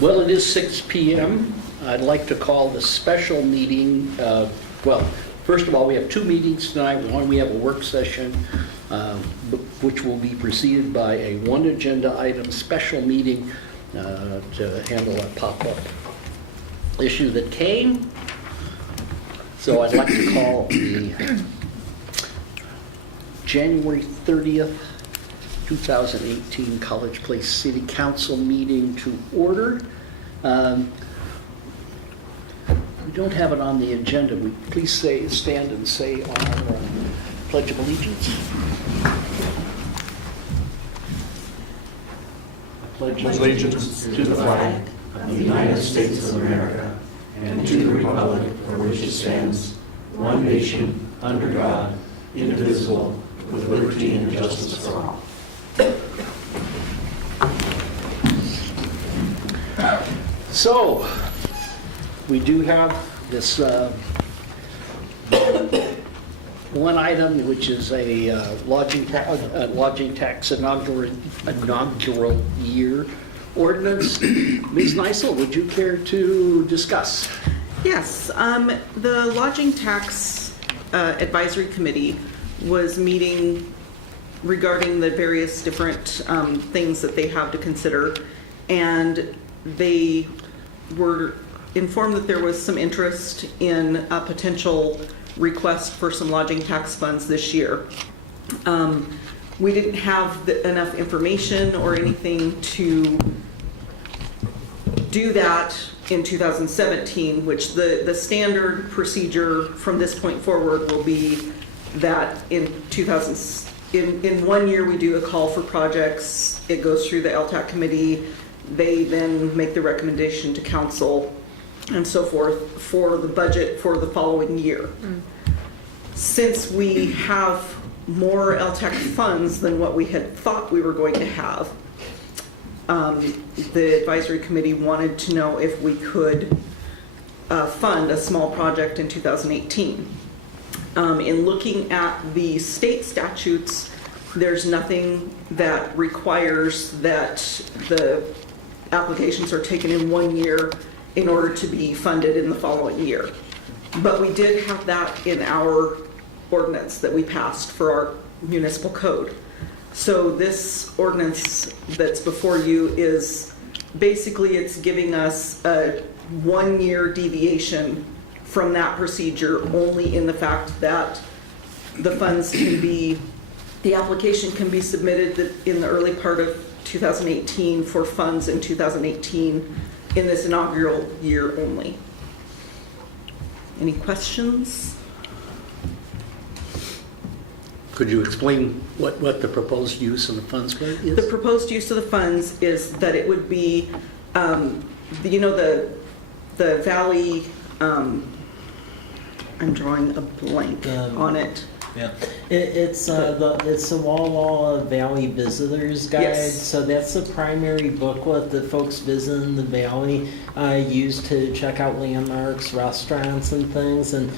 Well, it is 6 p.m. I'd like to call the special meeting, well, first of all, we have two meetings tonight. One, we have a work session, which will be preceded by a one agenda item special meeting to handle a pop-up issue that came. So I'd like to call the January 30th, 2018 College Place City Council meeting to order. We don't have it on the agenda. We please stand and say our Pledge of Allegiance. Pledge allegiance to the flag of the United States of America and to the republic for which it stands, one nation, under God, indivisible, with liberty and justice for all. So, we do have this one item, which is a lodging tax inaugural year ordinance. Ms. Neisel, would you care to discuss? Yes, the Lodging Tax Advisory Committee was meeting regarding the various different things that they have to consider, and they were informed that there was some interest in a potential request for some lodging tax funds this year. We didn't have enough information or anything to do that in 2017, which the standard procedure from this point forward will be that in 1 year we do a call for projects, it goes through the LTAC committee, they then make the recommendation to council and so forth for the budget for the following year. Since we have more LTAC funds than what we had thought we were going to have, the advisory committee wanted to know if we could fund a small project in 2018. In looking at the state statutes, there's nothing that requires that the applications are taken in 1 year in order to be funded in the following year. But we did have that in our ordinance that we passed for our municipal code. So this ordinance that's before you is basically, it's giving us a 1 year deviation from that procedure, only in the fact that the funds can be, the application can be submitted in the early part of 2018 for funds in 2018 in this inaugural year only. Any questions? Could you explain what the proposed use of the funds is? The proposed use of the funds is that it would be, you know, the valley, I'm drawing a blank on it. Yeah, it's the Walla Walla Valley Visitors Guide. Yes. So that's the primary booklet that folks visiting the valley use to check out landmarks, restaurants, and things. And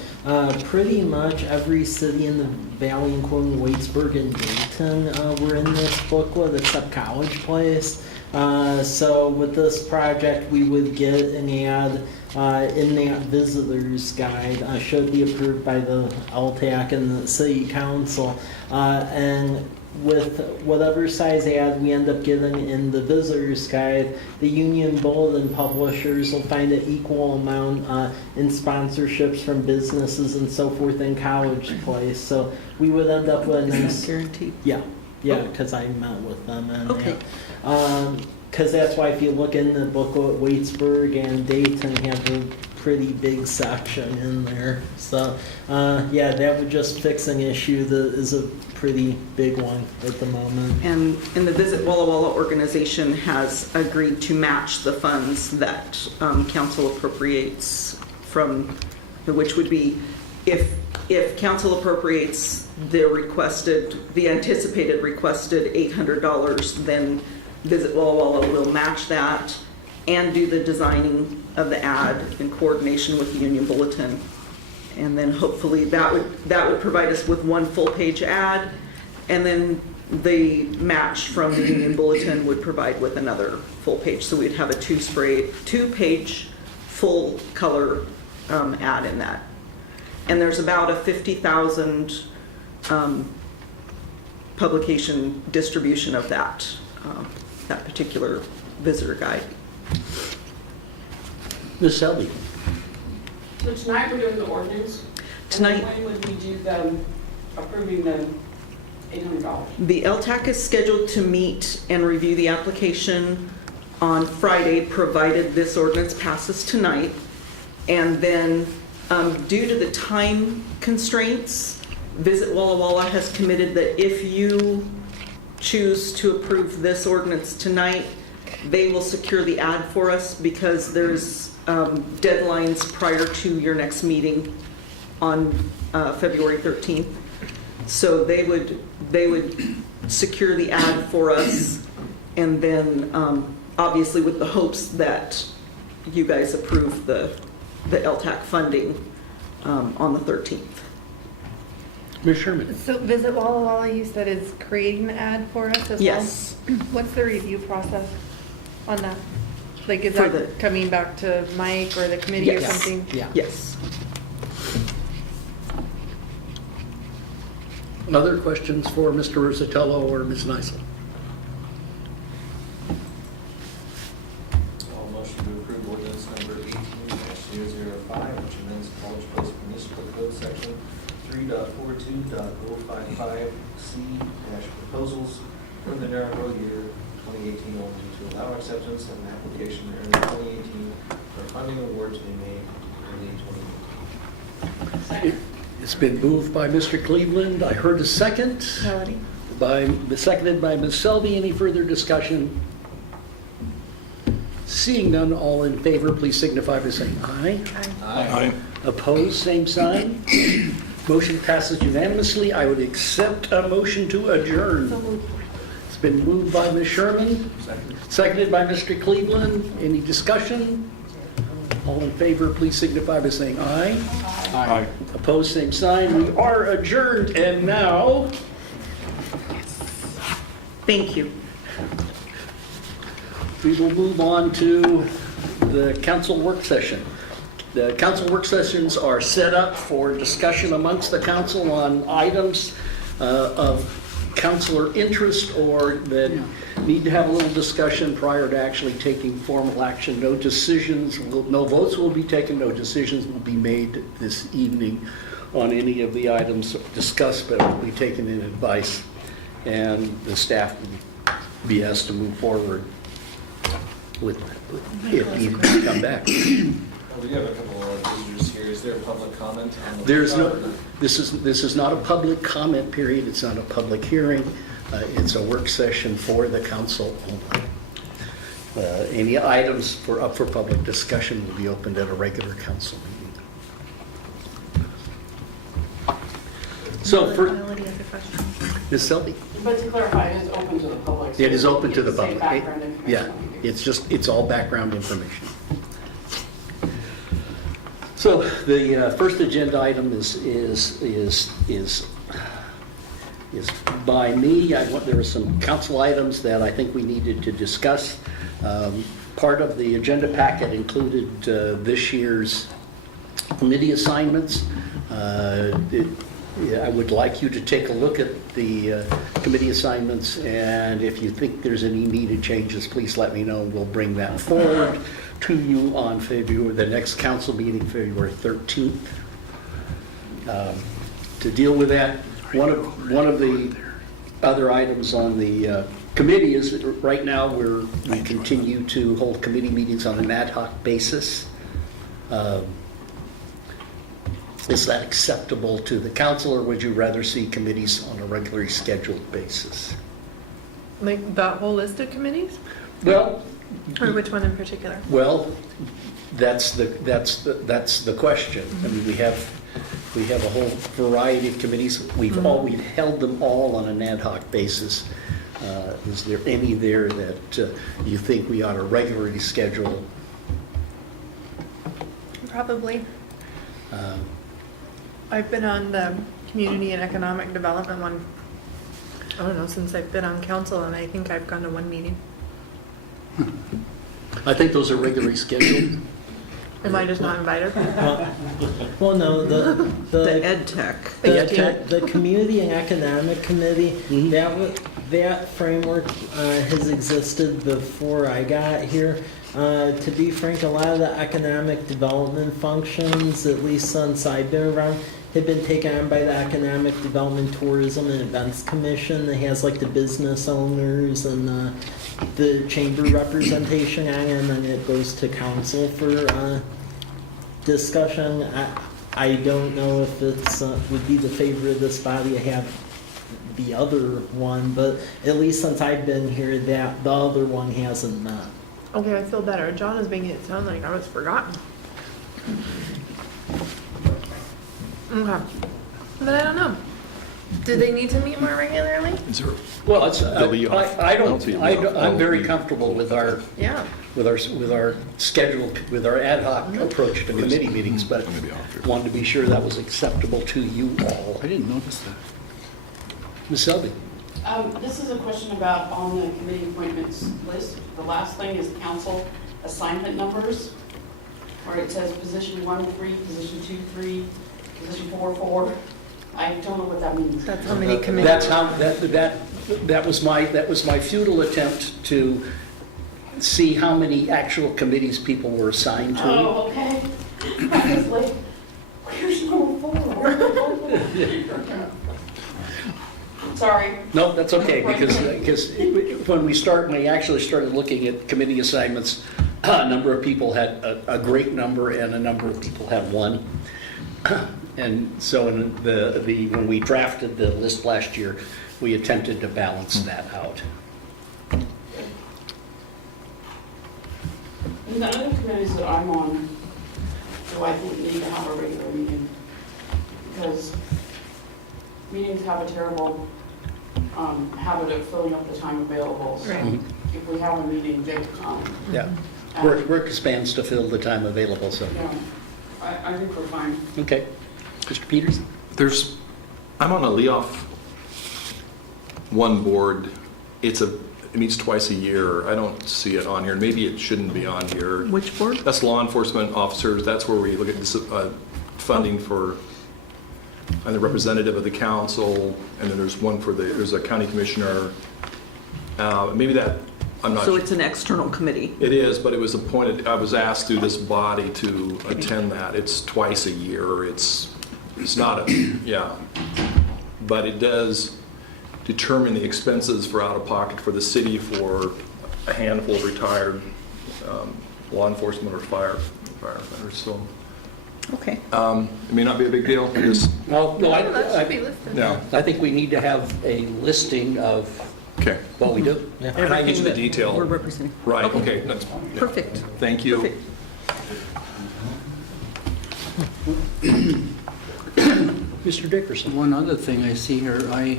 pretty much every city in the valley, including Waitsburg and Dayton, were in this booklet except College Place. So with this project, we would get an ad in that visitor's guide, should be approved by the LTAC and the city council, and with whatever size ad we end up getting in the visitor's guide, the Union Bulletin publishers will find an equal amount in sponsorships from businesses and so forth in College Place. So we would end up with a nice Guaranteed. Yeah, because I met with them. And Okay. because that's why if you look in the booklet, Waitsburg and Dayton have a pretty big section in there. So yeah, that would just fix an issue that is a pretty big one at the moment. And the Visit Walla Walla organization has agreed to match the funds that council appropriates from, which would be if council appropriates the anticipated requested $800, then Visit Walla Walla will match that and do the designing of the ad in coordination with the Union Bulletin. And then hopefully that would provide us with one full page ad, and then the match from the Union Bulletin would provide with another full page. So we'd have a two-page full color ad in that. And there's about a 50,000 publication distribution of that, that particular visitor guide. Ms. Selby? So tonight we're doing the ordinance. Tonight- And when would we do the approving the $800? The LTAC is scheduled to meet and review the application on Friday, provided this ordinance passes tonight. And then, due to the time constraints, Visit Walla Walla has committed that if you choose to approve this ordinance tonight, they will secure the ad for us because there's deadlines prior to your next meeting on February 13th. So they would secure the ad for us, and then obviously with the hopes that you guys approve the LTAC funding on the 13th. Ms. Sherman? So Visit Walla Walla, you said, is creating the ad for us as well? Yes. What's the review process on that? Like, is For that coming back to Mike or the committee or Yes. something? Yeah. Yes. Other questions for Mr. Rosatello or Ms. Nisel? I'll motion to approve ordinance number 18-005, which amends College Place Municipal Code Section 3.42.055C-proposals for the narrow year 2018 only to allow acceptance of an application early 2018 for funding award to be made early 2018. Second. It's been moved by Mr. Cleveland. I heard a second. Melody? Seconded by Ms. Selby. Any further discussion? Seeing none, all in favor, please signify by saying aye. Aye. Opposed, same sign. Motion passes unanimously. I would accept a motion to adjourn. So moved. It's been moved by Ms. Sherman, Second. seconded by Mr. Cleveland. Any discussion? All in favor, please signify by saying aye. Aye. Opposed, same sign. We are adjourned, and now Thank you. we will move on to the council work session. The council work sessions are set up for discussion amongst the council on items of councilor interest or that need to have a little discussion prior to actually taking formal action. No decisions, no votes will be taken, no decisions will be made this evening on any of the items discussed, but will be taken in advice, and the staff will be asked to move forward with if needed to come back. Well, we have a couple of visitors here. Is there a public comment on the? There's no, this is not a public comment period, it's not a public hearing, it's a work session for the council only. Any items up for public discussion will be opened at a regular council meeting. So for, Melody has a question. Ms. Selby? But to clarify, it is open to the public. so It is open to the it's the same public. background information Yeah, that we do. it's all background information. So the first agenda item is by me. There were some council items that I think we needed to discuss. Part of the agenda packet included this year's committee assignments. I would like you to take a look at the committee assignments, and if you think there's any needed changes, please let me know, and we'll bring that forward to you on the next council meeting, February 13th. To deal with that, one of the other items on the committee is that right now we continue to hold committee meetings on an ad hoc basis. Is that acceptable to the council, or would you rather see committees on a regularly scheduled basis? Like that whole list of committees? Well, Or which one in particular? well, that's the question. I mean, we have a whole variety of committees. We've held them all on an ad hoc basis. Is there any there that you think we ought to regularly schedule? Probably. I've been on the community and economic development one I don't know, since I've been on council, and I think I've gone to one meeting. I think those are regularly scheduled. Am I just not invited? Well, no, The ed tech. the Community and Economic Committee, Mhm. that framework has existed before I got here. To be frank, a lot of the economic development functions, at least since I've been around, have been taken on by the Economic Development, Tourism, and Events Commission. It has like the business owners and the chamber representation on it, and then it goes to council for discussion. I don't know if it's would be the favor of this body to have the other one, but at least since I've been here, that the other one hasn't met. Okay, I feel better. John is making it sound like I was forgotten. Okay. But I don't know. Do they need to meet more regularly? Is there, Well, it's, They'll be off. I'm very comfortable with our, Yeah. with our schedule, with our ad hoc approach to committee meetings, but Maybe off here. wanted to be sure that was acceptable to you all. I didn't notice that. Ms. Selby? This is a question about on the committee appointments list. The last thing is council assignment numbers, where it says position 1-3, position 2-3, position 4-4. I don't know what that means. That's how many committees. That's how, that was my futile attempt to see how many actual committees people were assigned to. Oh, okay. I was like, where's number 4? Where's number 4? Sorry. No, that's okay, because when we actually started looking at committee assignments, a number of people had a great number and a number of people had one. And so in when we drafted the list last year, we attempted to balance that out. And the other committees that I'm on, do I think need to have a regular meeting? Because meetings have a terrible habit of filling up the time available. So Right. if we have a meeting, they come. Yeah, And, work expands to fill the time available, so, you know, I think we're fine. okay. Mr. Peters? I'm on a Leoff one board. It meets twice a year. I don't see it on here. Maybe it shouldn't be on here. Which board? That's law enforcement officers. That's where we look at this, funding for, and the representative of the council, and then there's one for there's a county commissioner. Maybe that, I'm not So sure. it's an external committee. It is, but it was appointed, I was asked through this body to attend that. It's twice a year. It's not yeah. But it does determine the expenses for out-of-pocket for the city for a handful of retired law enforcement or firefighters. So Okay. it may not be a big deal. Just, Well, no, That should be listed. no. I think we need to have a listing of Okay. what we do. Yeah. And I get you the Everything that detail. We're representing. Right, okay. That's, yeah. Perfect. Thank you. Perfect. Mr. Dickerson? One other thing I see here, I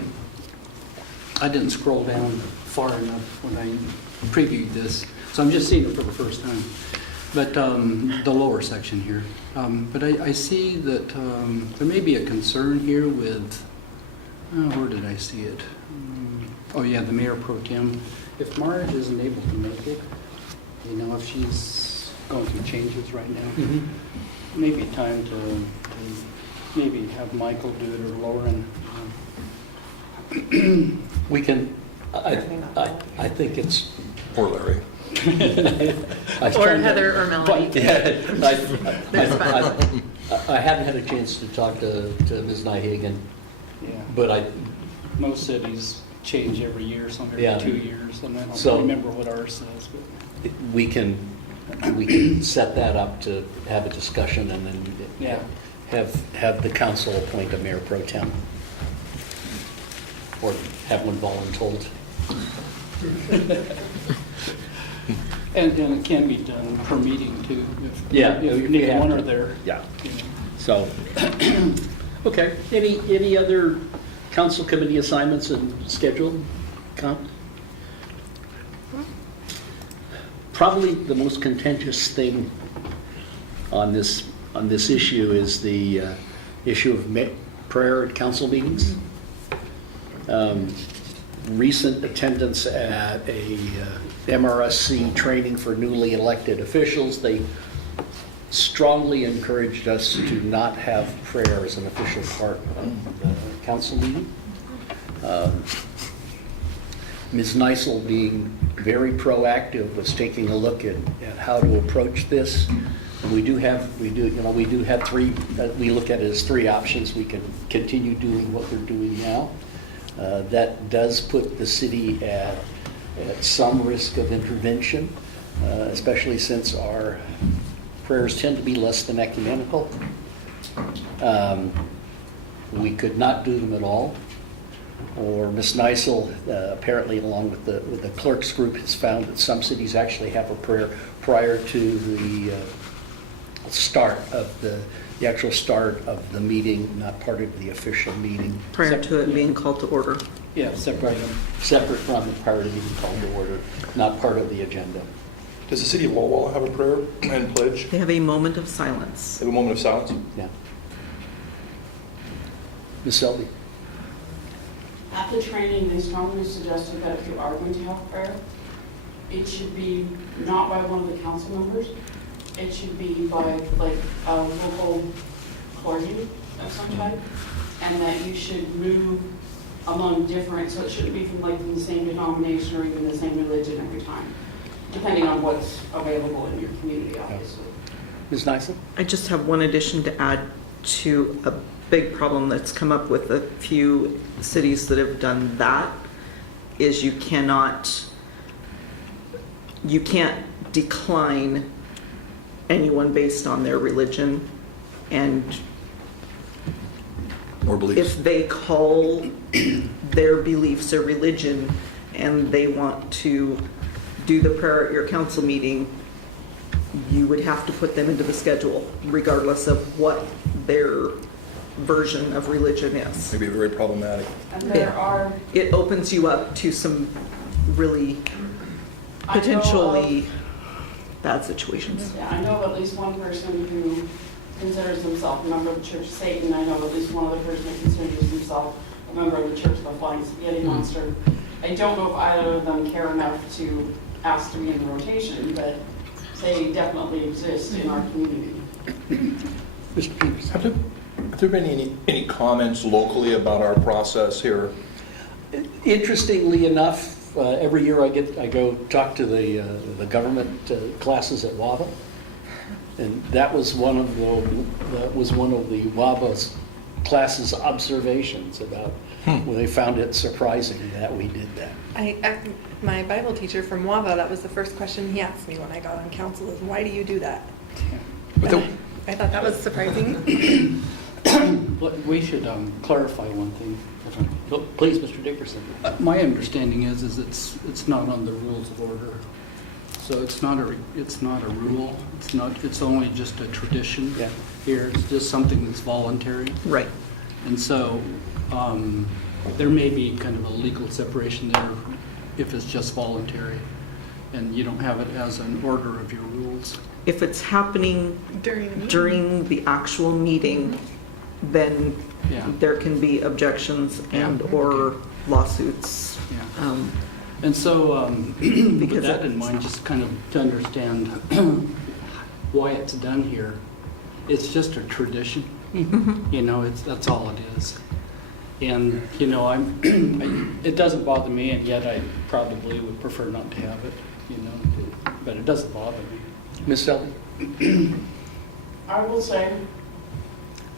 didn't scroll down far enough when I previewed this, so I'm just seeing it for the first time. But the lower section here. But I see that there may be a concern here with, where did I see it? Oh yeah, the mayor pro tem. If Marge isn't able to make it, you know, if she's going through changes right now, maybe time to maybe have Michael do it or Lauren. We can, I think it's. Or Larry. Or Heather or Melanie. There's fun. I haven't had a chance to talk to Ms. Nyhagen, Yeah, but most cities change every year, some every Yeah. 2 years, and I So- don't remember what ours says, but we can set that up to have a discussion and then yeah. have the council appoint a mayor pro tem. Or have one voluntold. And it can be done per meeting too, Yeah, if you neither have one to. are there. Yeah. you know. So, okay, any other council committee assignments and schedule? Probably the most contentious thing on this issue is the issue of prayer at council meetings. recent attendance at a MRSC training for newly elected officials. They strongly encouraged us to not have prayer as an official part of the council meeting. Ms. Neisel, being very proactive, was taking a look at how to approach this. And we do have three, we look at it as three options. We can continue doing what we're doing now. That does put the city at some risk of intervention, especially since our prayers tend to be less than ecumenical. We could not do them at all. Or Ms. Neisel, apparently along with the clerks group, has found that some cities actually have a prayer prior to the start of the actual start of the meeting, not part of the official meeting. Prior to it being called to order. Yeah, separate from it prior to being called to order, not part of the agenda. Does the city of Walla Walla have a prayer and pledge? They have a moment of silence. Have a moment of silence? Yeah. Ms. Selby? At the training, they strongly suggested that if you are going to have prayer, it should be not by one of the council members. It should be by like a local clergy of some type, and that you should move among different, so it shouldn't be from like the same denomination or even the same religion every time, depending on what's available in your community, obviously. Ms. Neisel? I just have one addition to add to a big problem that's come up with a few cities that have done that, is you can't decline anyone based on their religion, and Or beliefs? if they call their beliefs a religion and they want to do the prayer at your council meeting, you would have to put them into the schedule regardless of what their version of religion is. Maybe very problematic. And there are, It opens you up to some really I know potentially bad situations. yeah, I know of at least one person who considers himself a member of the Church of Satan. I know of at least one other person who considers himself a member of the Church of the Flying Spaghetti Monster. I don't know if either of them care enough to ask to be in the rotation, but they definitely exist in our community. Mr. Peters? Have there been any comments locally about our process here? Interestingly enough, every year I go talk to the government classes at WABA, and that was one of the WABA's classes observations about when they found it surprising that we did that. My Bible teacher from Wava, that was the first question he asked me when I got on council is, why do you do that? But I thought that was surprising. But we should clarify one thing. Please, Mr. Dickerson. My understanding is it's not on the rules of order. So it's not a rule. It's only just a tradition. Yeah. Here, it's just something that's voluntary. Right. And so there may be kind of a legal separation there if it's just voluntary and you don't have it as an order of your rules. If it's happening during the actual meeting, then Yeah. there can be objections and or lawsuits. Yeah. And so with Because that in it's mind, not- just kind of to understand why it's done here, it's just a tradition. You know, that's all it is. And, you know, it doesn't bother me, and yet I probably would prefer not to have it, you know, but it doesn't bother me. Ms. Selby? I will say,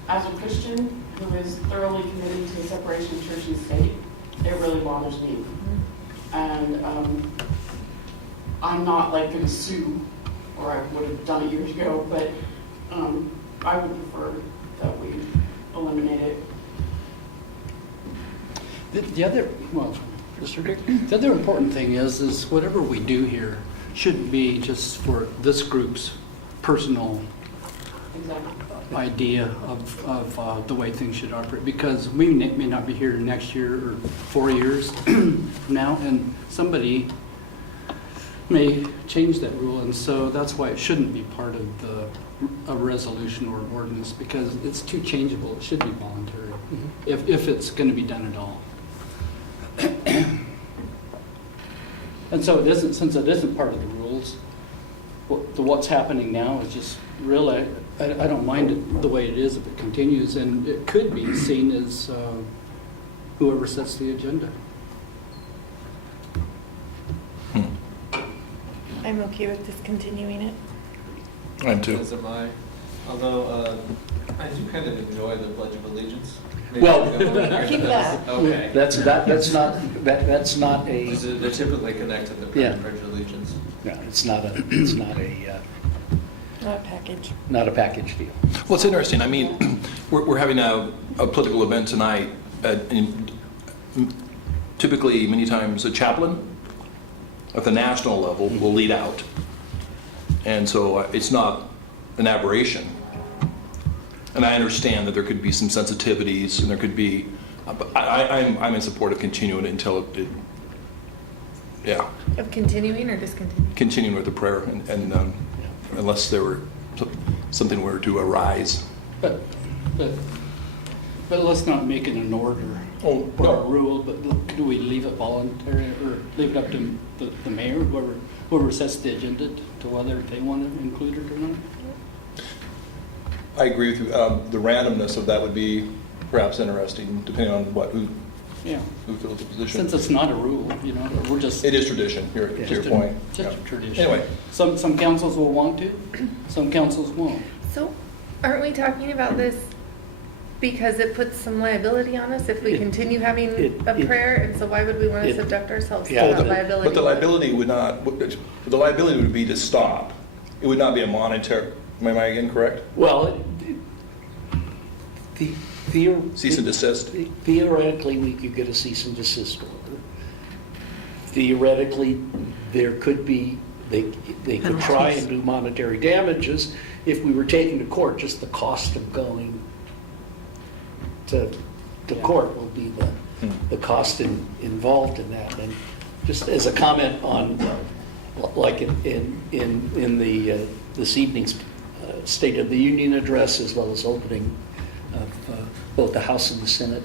as a Christian who is thoroughly committed to the separation of church and state, it really bothers me. And I'm not like going to sue, or I would have done it years ago, but I would prefer that we eliminate it. The other, well, Mr. Dick, the other important thing is whatever we do here shouldn't be just for this group's personal Exactly. idea of the way things should operate, because we may not be here next year or 4 years from now, and somebody may change that rule, and so that's why it shouldn't be part of a resolution or an ordinance, because it's too changeable. It should be voluntary if it's going to be done at all. And so it isn't, since it isn't part of the rules, what's happening now is just really, I don't mind it the way it is if it continues, and it could be seen as whoever sets the agenda. I'm okay with discontinuing it. I'm too. As am I. Although I do kind of enjoy the Pledge of Allegiance. Maybe Well- we can go back Keep to that. Okay. That's not a, They're typically connected to Yeah. Pledge of Allegiance. no, it's not a Not a package. not a package deal. Well, it's interesting. I mean, we're having a political event tonight. And typically, many times, a chaplain at the national level will lead out. And so it's not an aberration. And I understand that there could be some sensitivities and there could be, but I'm in support of continuing it until Of continuing or discontinuing? continuing with the prayer and unless there were something were to arise. But let's not make it an order Oh, or a no. rule, but do we leave it voluntary, or leave it up to the mayor, whoever sets the agenda, to whether they want to include it or not? I agree with you. The randomness of that would be perhaps interesting, depending on Yeah, who fills the position. since it's not a rule, you know, we're just. It is tradition, to your just a- point. Just Yeah. a tradition. Anyway. Some councils will want to, some councils won't. So, aren't we talking about this because it puts some liability on us if we continue having a prayer? And so why would we want to it- subject ourselves to yeah, that liability? But the liability would not, the liability would be to stop. It would not be a monetary, am I incorrect? Well, Cease and desist? Theoretically, we could get a cease and desist order. Theoretically, there could be, they could try and do monetary damages if we were taken to court. Just the cost of going to court will be the cost involved in that. And just as a comment on, like in the this evening's State of the Union address, as well as opening of both the House and the Senate,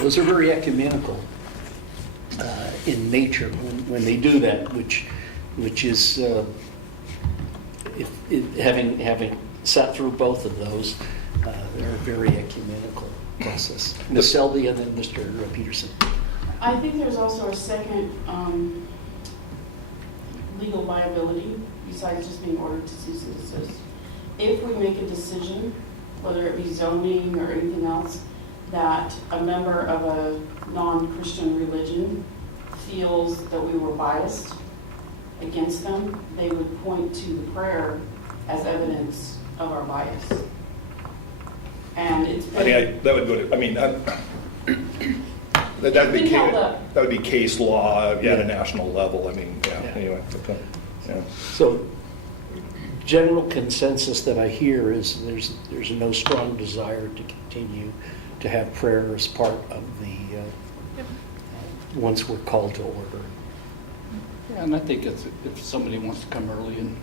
those are very ecumenical in nature when they do that, which is having sat through both of those, they're a very ecumenical process. Ms. Selby and then Mr. Peterson. I think there's also a second legal viability besides just being ordered to cease and desist. If we make a decision, whether it be zoning or anything else, that a member of a non-Christian religion feels that we were biased against them, they would point to the prayer as evidence of our bias. And it's been, That would go to, that would be It's been held up. that would be case law at Yeah. a national level. Yeah. Anyway. Okay. Yeah. So general consensus that I hear is there's no strong desire to continue to have prayer as part of the, once we're called to order. Yeah, and I think if somebody wants to come early, and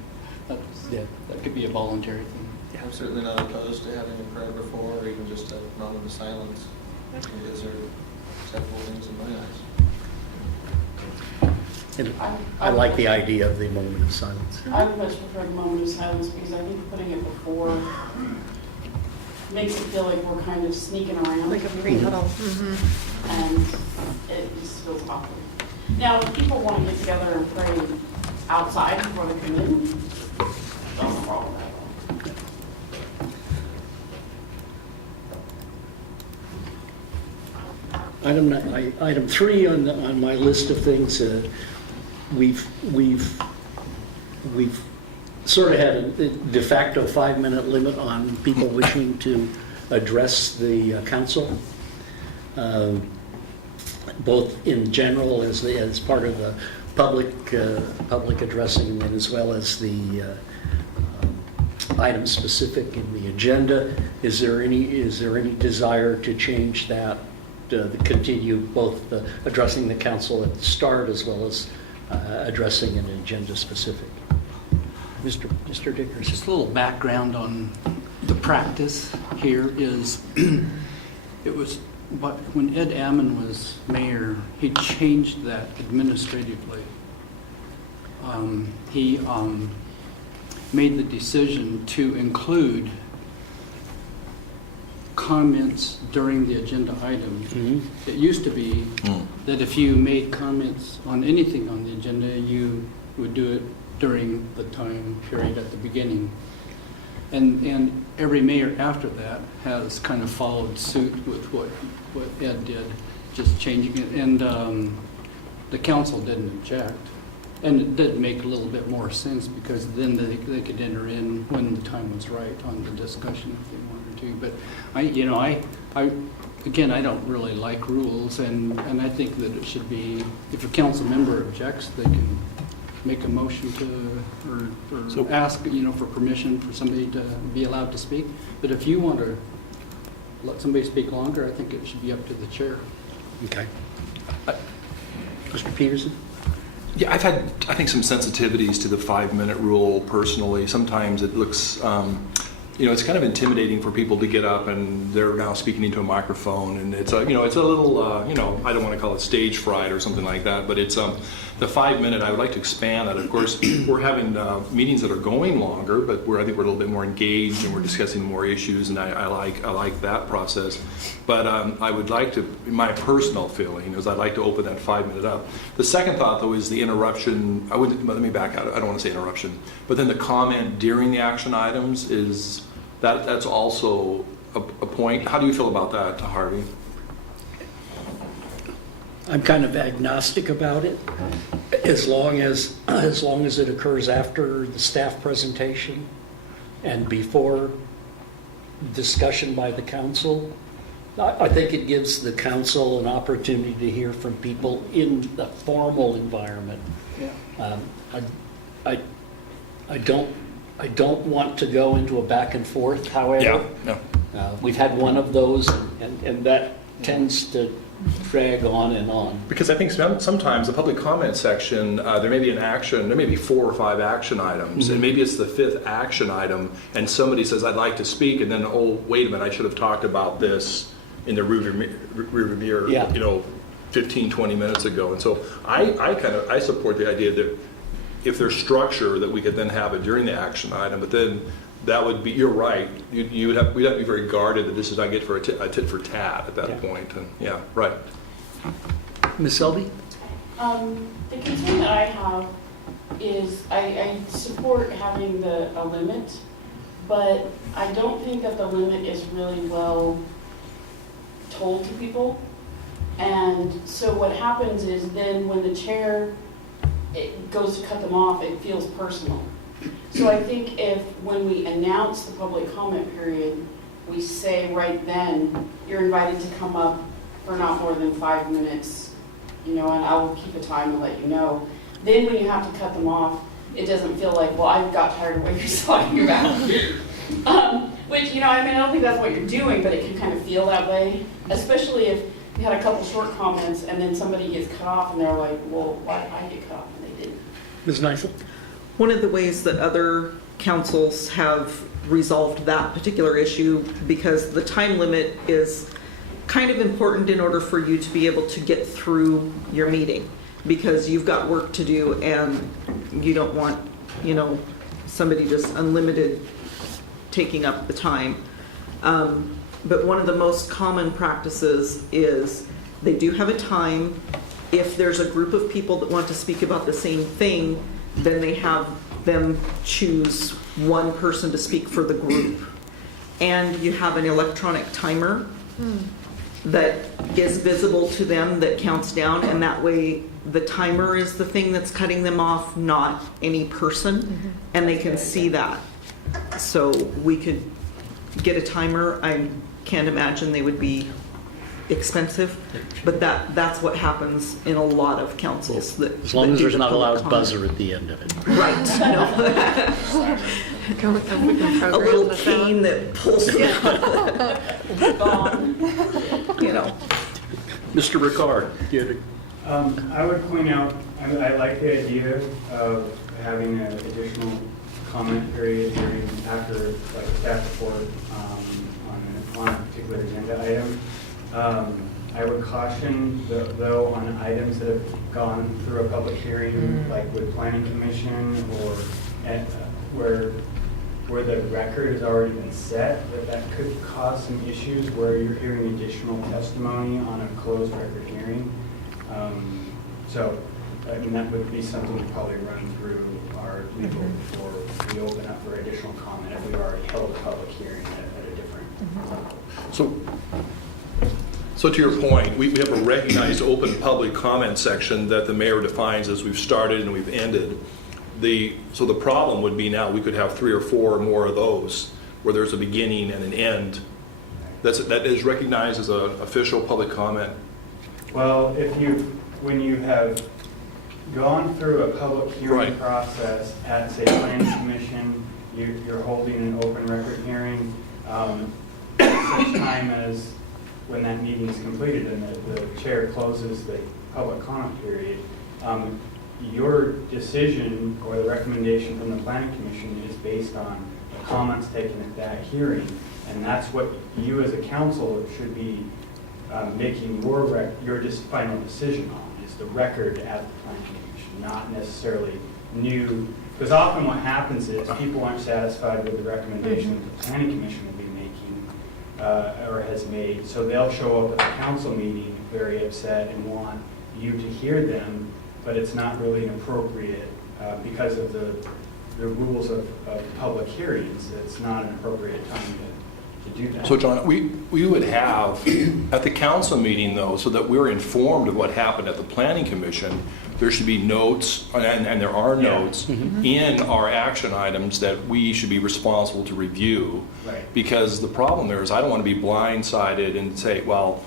Yeah. that could be a voluntary thing. I'm certainly not opposed to having a prayer before, or even just a moment of silence. Those are acceptable things in my eyes. And I like the idea of the moment of silence. I would much prefer the moment of silence because I think putting it before makes it feel like we're kind of sneaking around. Like a pre-huddle. Mm-hmm. And it just feels awkward. Now, if people want to get together and pray outside before they come in, don't have a problem with that. Item 3 on my list of things, we've sort of had a de facto 5-minute limit on people wishing to address the council, both in general as part of the public addressing, and as well as the item specific in the agenda. Is there any desire to change that? To continue both addressing the council at the start as well as addressing an agenda specific. Mr. Dickerson. Just a little background on the practice here is, it was, when Ed Ammon was mayor, he changed that administratively. he made the decision to include comments during the agenda item. It used to be that if you made comments on anything on the agenda, you would do it during the time period at the beginning. And every mayor after that has kind of followed suit with what Ed did, just changing it. And the council didn't object. And it did make a little bit more sense because then they could enter in when the time was right on the discussion if they wanted to. But again, I don't really like rules, and I think that it should be, if a council member objects, they can make a motion to, or ask, for permission for somebody to be allowed to speak. But if you want to let somebody speak longer, I think it should be up to the chair. Okay. Mr. Peterson? Yeah, I've had, I think, some sensitivities to the 5-minute rule personally. Sometimes it looks, it's kind of intimidating for people to get up and they're now speaking into a microphone, and it's a, it's a little, I don't want to call it stage fright or something like that, but it's the 5-minute. I would like to expand that. Of course, we're having meetings that are going longer, but I think we're a little bit more engaged and we're discussing more issues, and I like that process. But I would like to, my personal feeling is I'd like to open that 5-minute up. The second thought, though, is the interruption. Let me back out. I don't want to say interruption, but then the comment during the action items is. That's also a point. How do you feel about that, Harvey? I'm kind of agnostic about it, as long as it occurs after the staff presentation and before discussion by the council. I think it gives the council an opportunity to hear from people in the formal environment. Yeah. I don't want to go into a back and forth, however. Yeah. We've had one of those, and that tends to drag on and on. Because I think sometimes the public comment section, there may be there may be 4 or 5 action items, and maybe it's the 5th action item, and somebody says, I'd like to speak, and then, oh, wait a minute, I should have talked about this in the rearview mirror, 15, 20 minutes ago. And so I support the idea that if there's structure, that we could then have it during the action item, but then that would be, you're right, we'd have to be very guarded that this is not get for a tit for tat at that point. And yeah, right. Ms. Selby? The concern that I have is I support having a limit, but I don't think that the limit is really well told to people. And so what happens is then when the chair goes to cut them off, it feels personal. So I think if when we announce the public comment period, we say right then, you're invited to come up for not more than 5 minutes, and I will keep a time and let you know. Then when you have to cut them off, it doesn't feel like, well, I got tired of what you're talking about. Which, I don't think that's what you're doing, but it can kind of feel that way, especially if you had a couple short comments and then somebody gets cut off and they're like, well, why did I get cut off and they didn't? Ms. Neifel? One of the ways that other councils have resolved that particular issue, because the time limit is kind of important in order for you to be able to get through your meeting, because you've got work to do and you don't want, somebody just unlimited taking up the time. But one of the most common practices is they do have a time. If there's a group of people that want to speak about the same thing, then they have them choose one person to speak for the group. And you have an electronic timer that is visible to them that counts down, and that way the timer is the thing that's cutting them off, not any person, and they can see that. So we could get a timer. I can't imagine they would be expensive, but that's what happens in a lot of councils. As long as there's not a loud buzzer at the end of it. Right. A little cane that pulls down. Mr. Ricard? I would point out, I like the idea of having an additional comment period after like a staff report on a particular agenda item. I would caution though on items that have gone through a public hearing, like with planning commission or where the record has already been set, that could cause some issues where you're hearing additional testimony on a closed record hearing. So, I mean, that would be something to probably run through our legal before we open up for additional comment if we've already held a public hearing at a different level. So to your point, we have a recognized open public comment section that the mayor defines as we've started and we've ended. So the problem would be now we could have 3 or 4 or more of those where there's a beginning and an end. That is recognized as an official public comment. Well, when you have gone through a public hearing Right. process at, say, planning commission, you're holding an open record hearing, such time as when that meeting is completed and the chair closes the public comment period, your decision or the recommendation from the planning commission is based on the comments taken at that hearing. And that's what you as a council should be making your just final decision on, is the record at the planning commission, not necessarily new. Because often what happens is people aren't satisfied with the recommendation that the planning commission will be making or has made. So they'll show up at the council meeting very upset and want you to hear them, but it's not really appropriate because of the rules of public hearings. It's not an appropriate time to do that. So John, we would have at the council meeting though, so that we're informed of what happened at the planning commission, there should be notes, and there are notes in our action items that we should be responsible to review. Right. Because the problem there is I don't want to be blindsided and say, well,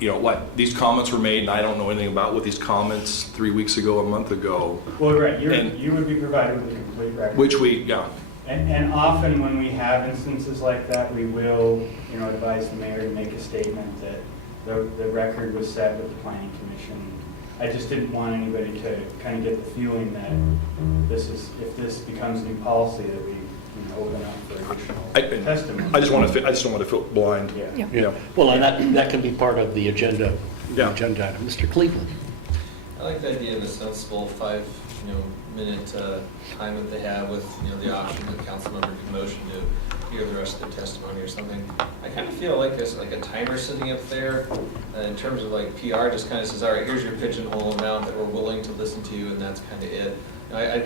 you know what, these comments were made and I don't know anything about what these comments 3 weeks ago, a month ago. Well, right, And- you would be provided with a complete record. Which And often when we have instances like that, we will, advise the mayor to make a statement that the record was set with the planning commission. I just didn't want anybody to kind of get the feeling that if this becomes new policy, that we open up for additional testimony. I just don't want to feel blind. Yeah. You know. Well, and that can be part of the agenda. Yeah. Agenda item. Mr. Cleveland. I like the idea of a sensible 5-minute time that they have with, the option that council member can motion to hear the rest of the testimony or something. I kind of feel like there's like a timer sitting up there in terms of like PR just kind of says, all right, here's your pigeonhole amount that we're willing to listen to, and that's kind of it. I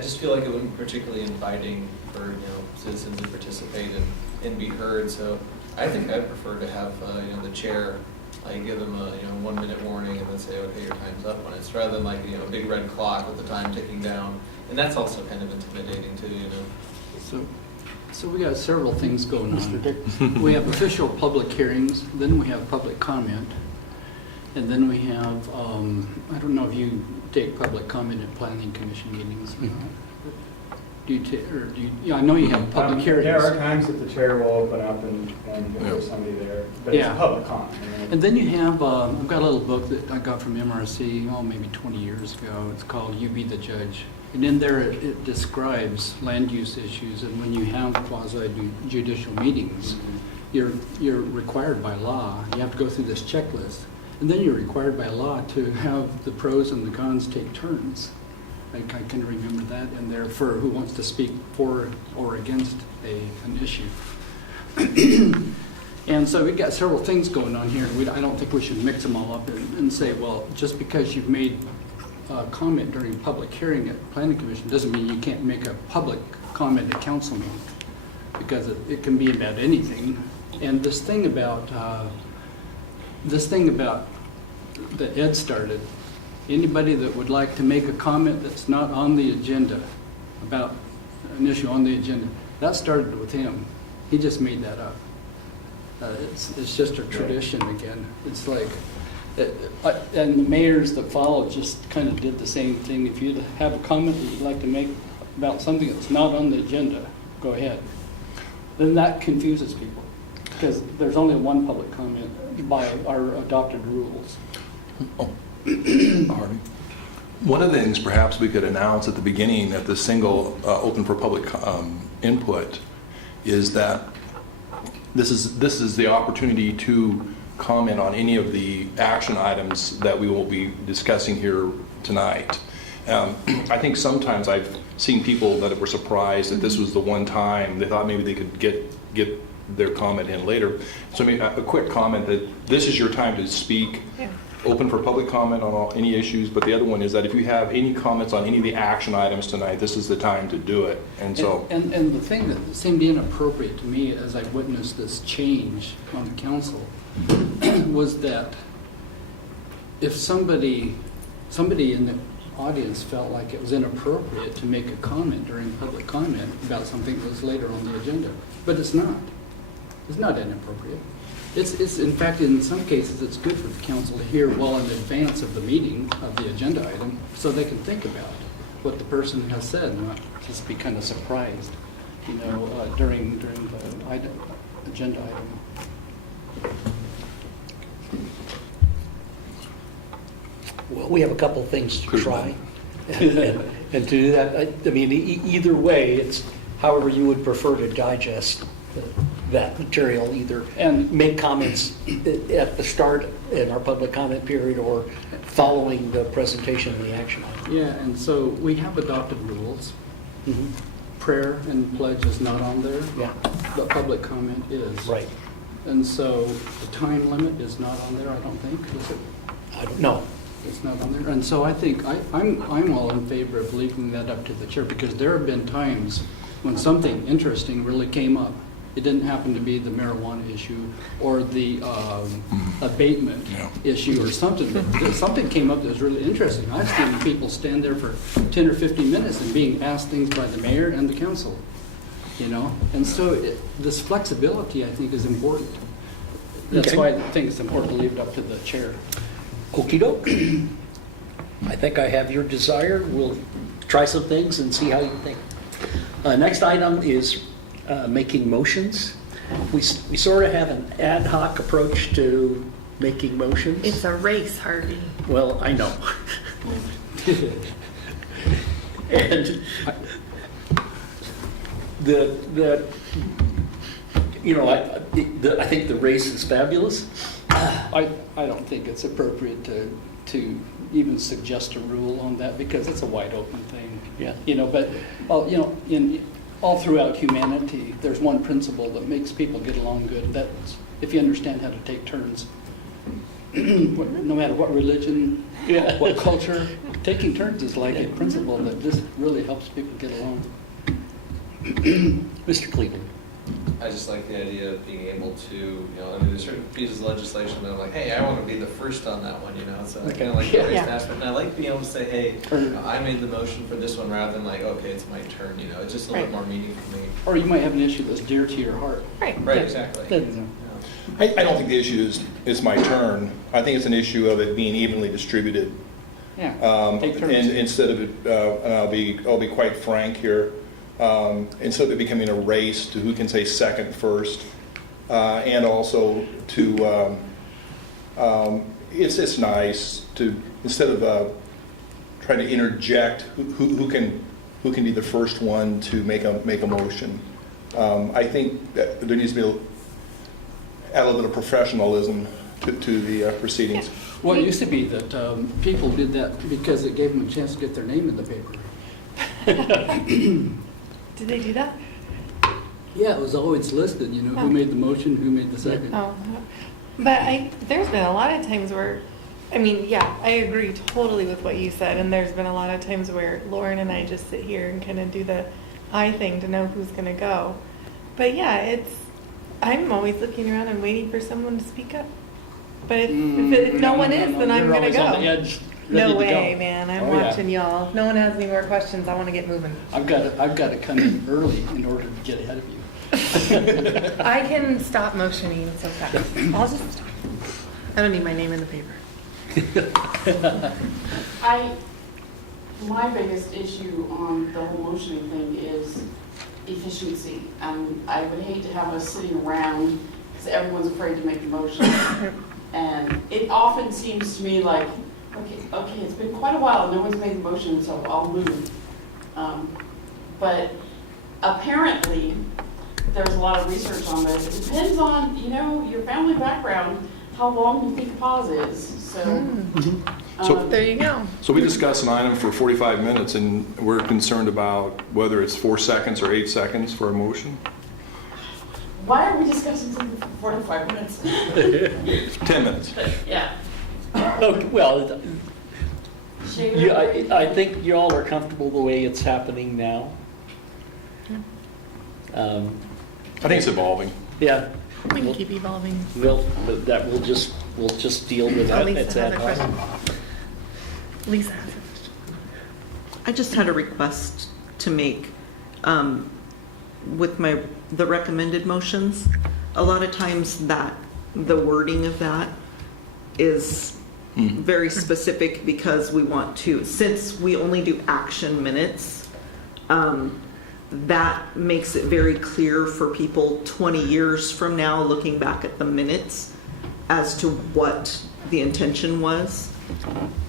just feel like it wouldn't be particularly inviting for, citizens to participate and be heard. So I think I'd prefer to have, the chair give them a 1 minute warning and then say, okay, your time's up on it, rather than like a big red clock with the time ticking down. And that's also kind of intimidating too, So we got several things going on. We have official public hearings, then we have public comment, and then we have, I don't know if you take public comment at planning commission meetings or not. I know you have public hearings. There are times that the chair will open up and if there's somebody there, but it's Yeah. public comment. And then you have, I've got a little book that I got from MRC, maybe 20 years ago. It's called You Be the Judge. And in there it describes land use issues, and when you have quasi-judicial meetings, you're required by law. You have to go through this checklist. And then you're required by law to have the pros and the cons take turns. I can remember that in there for who wants to speak for or against an issue. And so we've got several things going on here. I don't think we should mix them all up and say, well, just because you've made a comment during a public hearing at planning commission doesn't mean you can't make a public comment at council meeting, because it can be about anything. And this thing about that Ed started, anybody that would like to make a comment that's not on the agenda, about an issue on the agenda, that started with him. He just made that up. It's just a tradition again. It's like, and the mayors that followed just kind of did the same thing. If you have a comment that you'd like to make about something that's not on the agenda, go ahead. Then that confuses people, because there's only one public comment by our adopted rules. Harvey. One of the things perhaps we could announce at the beginning at the single open for public input is that this is the opportunity to comment on any of the action items that we will be discussing here tonight. I think sometimes I've seen people that were surprised that this was the one time they thought maybe they could get their comment in later. So I mean, a quick comment that this is your time to speak, open for public comment on any issues, but the other one is that if you have any comments on any of the action items tonight, this is the time to do it. And so, And the thing that seemed inappropriate to me as I witnessed this change on the council was that if somebody in the audience felt like it was inappropriate to make a comment during public comment about something that was later on the agenda, but it's not. It's not inappropriate. It's in fact, in some cases, it's good for the council to hear well in advance of the meeting of the agenda item, so they can think about what the person has said, and not just be kind of surprised, during the agenda item. Well, we have a couple of things to try. And to do that, I mean, either way, it's however you would prefer to digest that material, either and make comments at the start in our public comment period or following the presentation of the action item. Yeah, and so we have adopted rules. Mm-hmm. Prayer and pledge is not on there. Yeah. But public comment is. Right. And so the time limit is not on there, I don't think, is it? I don't know. It's not on there. And so I think I'm all in favor of leaving that up to the chair, because there have been times when something interesting really came up. It didn't happen to be the marijuana issue or the abatement issue or something. Something came up that was really interesting. I've seen people stand there for 10 or 15 minutes and being asked things by the mayor and the council, And so this flexibility, I think, is important. That's why I think it's important to leave it up to the chair. Okey doke. I think I have your desire. We'll try some things and see how you think. Next item is making motions. We sort of have an ad hoc approach to making motions. It's a race, Harvey. Well, I know. And I think the race is fabulous. I don't think it's appropriate to even suggest a rule on that, because it's a wide open thing. Yeah. But in all throughout humanity, there's one principle that makes people get along good. That's if you understand how to take turns. No matter what religion, what culture, taking turns is like a principle that just really helps people get along. Mr. Cleveland. I just like the idea of being able to, there's certain pieces of legislation that I'm like, hey, I want to be the first on that one, So I kind of like the race aspect. And I like being able to say, hey, I made the motion for this one, rather than like, okay, it's my turn, It's just a little bit more meaningful for me. Or you might have an issue that's dear to your heart. Right, exactly. I don't think the issue is my turn. I think it's an issue of it being evenly distributed. Yeah. Take turns. And instead of it, and I'll be quite frank here. Instead of it becoming a race to who can say second first, and also to, it's nice to, instead of trying to interject who can be the first one to make a motion. I think that there needs to be add a little bit of professionalism to the proceedings. Well, it used to be that people did that because it gave them a chance to get their name in the paper. Did they do that? Yeah, it was always listed, who made the motion, who made the second. Oh, but there's been a lot of times where, I agree totally with what you said, and there's been a lot of times where Lauren and I just sit here and kind of do the I thing to know who's going to go. But I'm always looking around and waiting for someone to speak up. But if no one is, then I'm going to go. On the edge, No ready to way, go. man. I'm Oh, yeah. watching y'all. If no one has any more questions, I want to get moving. I've got to come in early in order to get ahead of you. I can stop motioning so fast. I'll just stop. I don't need my name in the paper. My biggest issue on the whole motioning thing is efficiency. I would hate to have us sitting around because everyone's afraid to make the motion. And it often seems to me like, okay, it's been quite a while and no one's made the motion, so I'll move. But apparently, there's a lot of research on this. It depends on, your family background, how long do you think pause is, so. So- There you go. So we discussed an item for 45 minutes, and we're concerned about whether it's 4 seconds or 8 seconds for a motion? Why are we discussing something for 45 minutes? 10 minutes. Yeah. Okay, well, Shave it you, up. I think you all are comfortable the way it's happening now. I think it's evolving. Yeah. We can keep evolving. We'll just deal with that. Lisa It's has a ad question. hoc. Lisa has a question. I just had a request to make with the recommended motions. A lot of times that the wording of that is very specific because we want to, since we only do action minutes, that makes it very clear for people 20 years from now looking back at the minutes as to what the intention was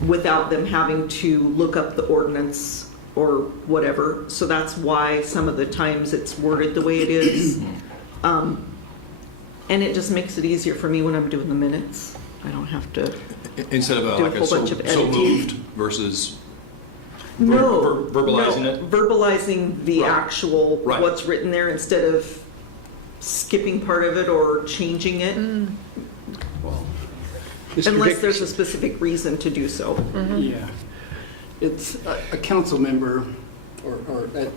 without them having to look up the ordinance or whatever. So that's why some of the times it's worded the way it is. And it just makes it easier for me when I'm doing the minutes. I don't have to. Instead of Do a like a whole so bunch of so editing. moved versus No. verbalizing no, it? Verbalizing the Right. actual, Right. what's written there instead of skipping part of it or changing it. Well, Mr. Unless Dick- there's a specific reason to do so. Yeah. It's a council member, or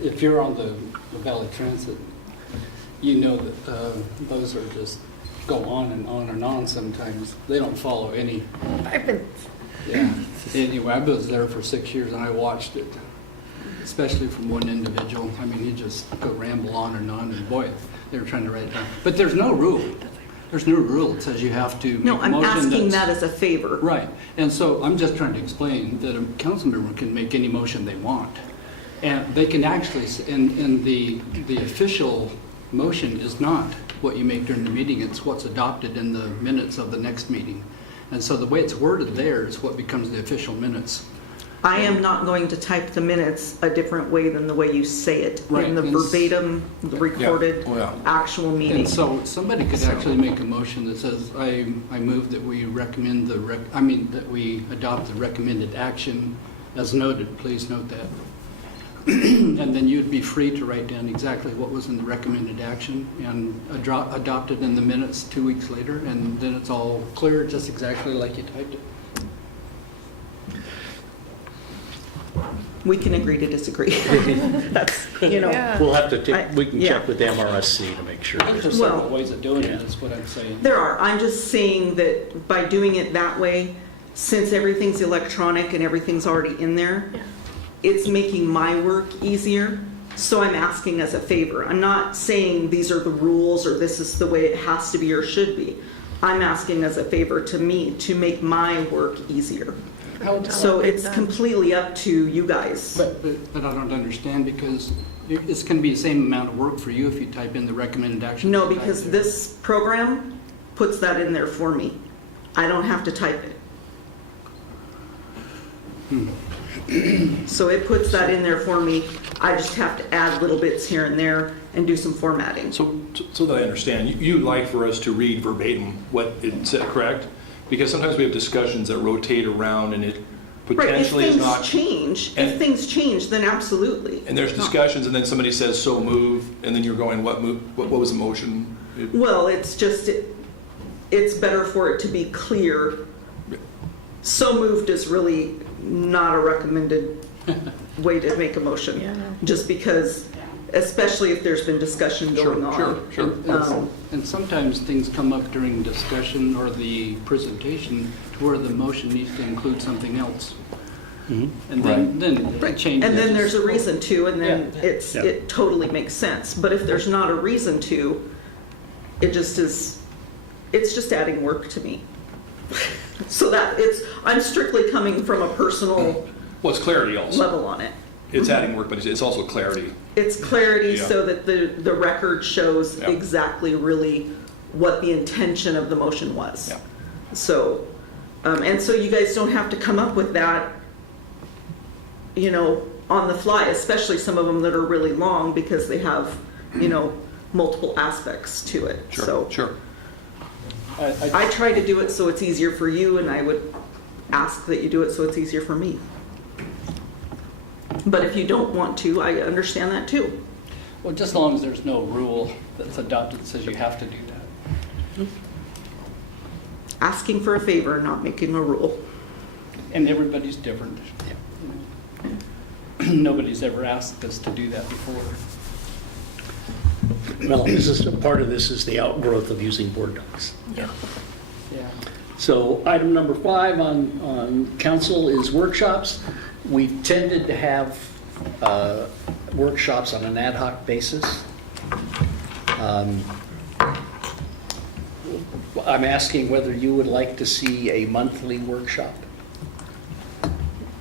if you're on the Valley Transit, you know that those are just go on and on and on sometimes. They don't follow any. I've been, Yeah. Anyway, I was there for 6 years and I watched it, especially from one individual. I mean, he just go ramble on, and boy, they were trying to write it down. But there's no rule. There's no rule that says you have to make No, a I'm motion asking that's- that as a favor. Right, and so I'm just trying to explain that a council member can make any motion they want. And they can actually, and the official motion is not what you make during the meeting, it's what's adopted in the minutes of the next meeting. And so the way it's worded there is what becomes the official minutes. I am not going to type the minutes a different way than the way you say it Right, in the and s- verbatim, the recorded, Oh, yeah. actual meeting. And so somebody could actually make a motion that says, I move that we recommend that we adopt the recommended action as noted, please note that. And then you'd be free to write down exactly what was in the recommended action and adopt it in the minutes 2 weeks later, and then it's all clear, just exactly like you typed it. We can agree to disagree. That's, Yeah. We'll have to, I- we can yeah. check with MRSC to make sure. I think there's several Well- ways of doing it, is what I'm saying. There are. I'm just saying that by doing it that way, since everything's electronic and everything's already in there, Yeah. it's making my work easier. So I'm asking as a favor. I'm not saying these are the rules or this is the way it has to be or should be. I'm asking as a favor to me to make my work easier. So it's completely up to you guys. But I don't understand, because it's going to be the same amount of work for you if you type in the recommended action. No, that you typed because there. this program puts that in there for me. I don't have to type it. So it puts that in there for me. I just have to add little bits here and there and do some formatting. So that I understand, you'd like for us to read verbatim what it said, correct? Because sometimes we have discussions that rotate around and it Right, if potentially is things not. change, and- if things change, then absolutely. And there's discussions and then somebody says, so move, and then you're going, what move, what was the motion? Well, it's just, it's better for it to be clear. So moved is really not a recommended way to make a motion. Yeah. Just because, especially if there's been discussion going on. Sure. And sometimes things come up during discussion or the presentation to where the motion needs to include something else. And then it changes. And then there's a reason to, and then Yeah. it totally makes sense. But if there's not a reason to, it just is, it's just adding work to me. So I'm strictly coming from a personal Well, it's clarity also. level on it. It's adding work, but it's also clarity. It's clarity Yeah. so that the record shows Yeah. exactly really what the intention of the motion was. Yeah. So, and so you guys don't have to come up with that, on the fly, especially some of them that are really long because they have, multiple aspects to it. So, Sure. I try to do it so it's easier for you, and I would ask that you do it so it's easier for me. But if you don't want to, I understand that too. Well, just as long as there's no rule that's adopted that says you have to do that. Asking for a favor, not making a rule. And everybody's different. Nobody's ever asked us to do that before. Well, this is, part of this is the outgrowth of using board docs. Yeah. Yeah. So item number 5 on council is workshops. We've tended to have workshops on an ad hoc basis. I'm asking whether you would like to see a monthly workshop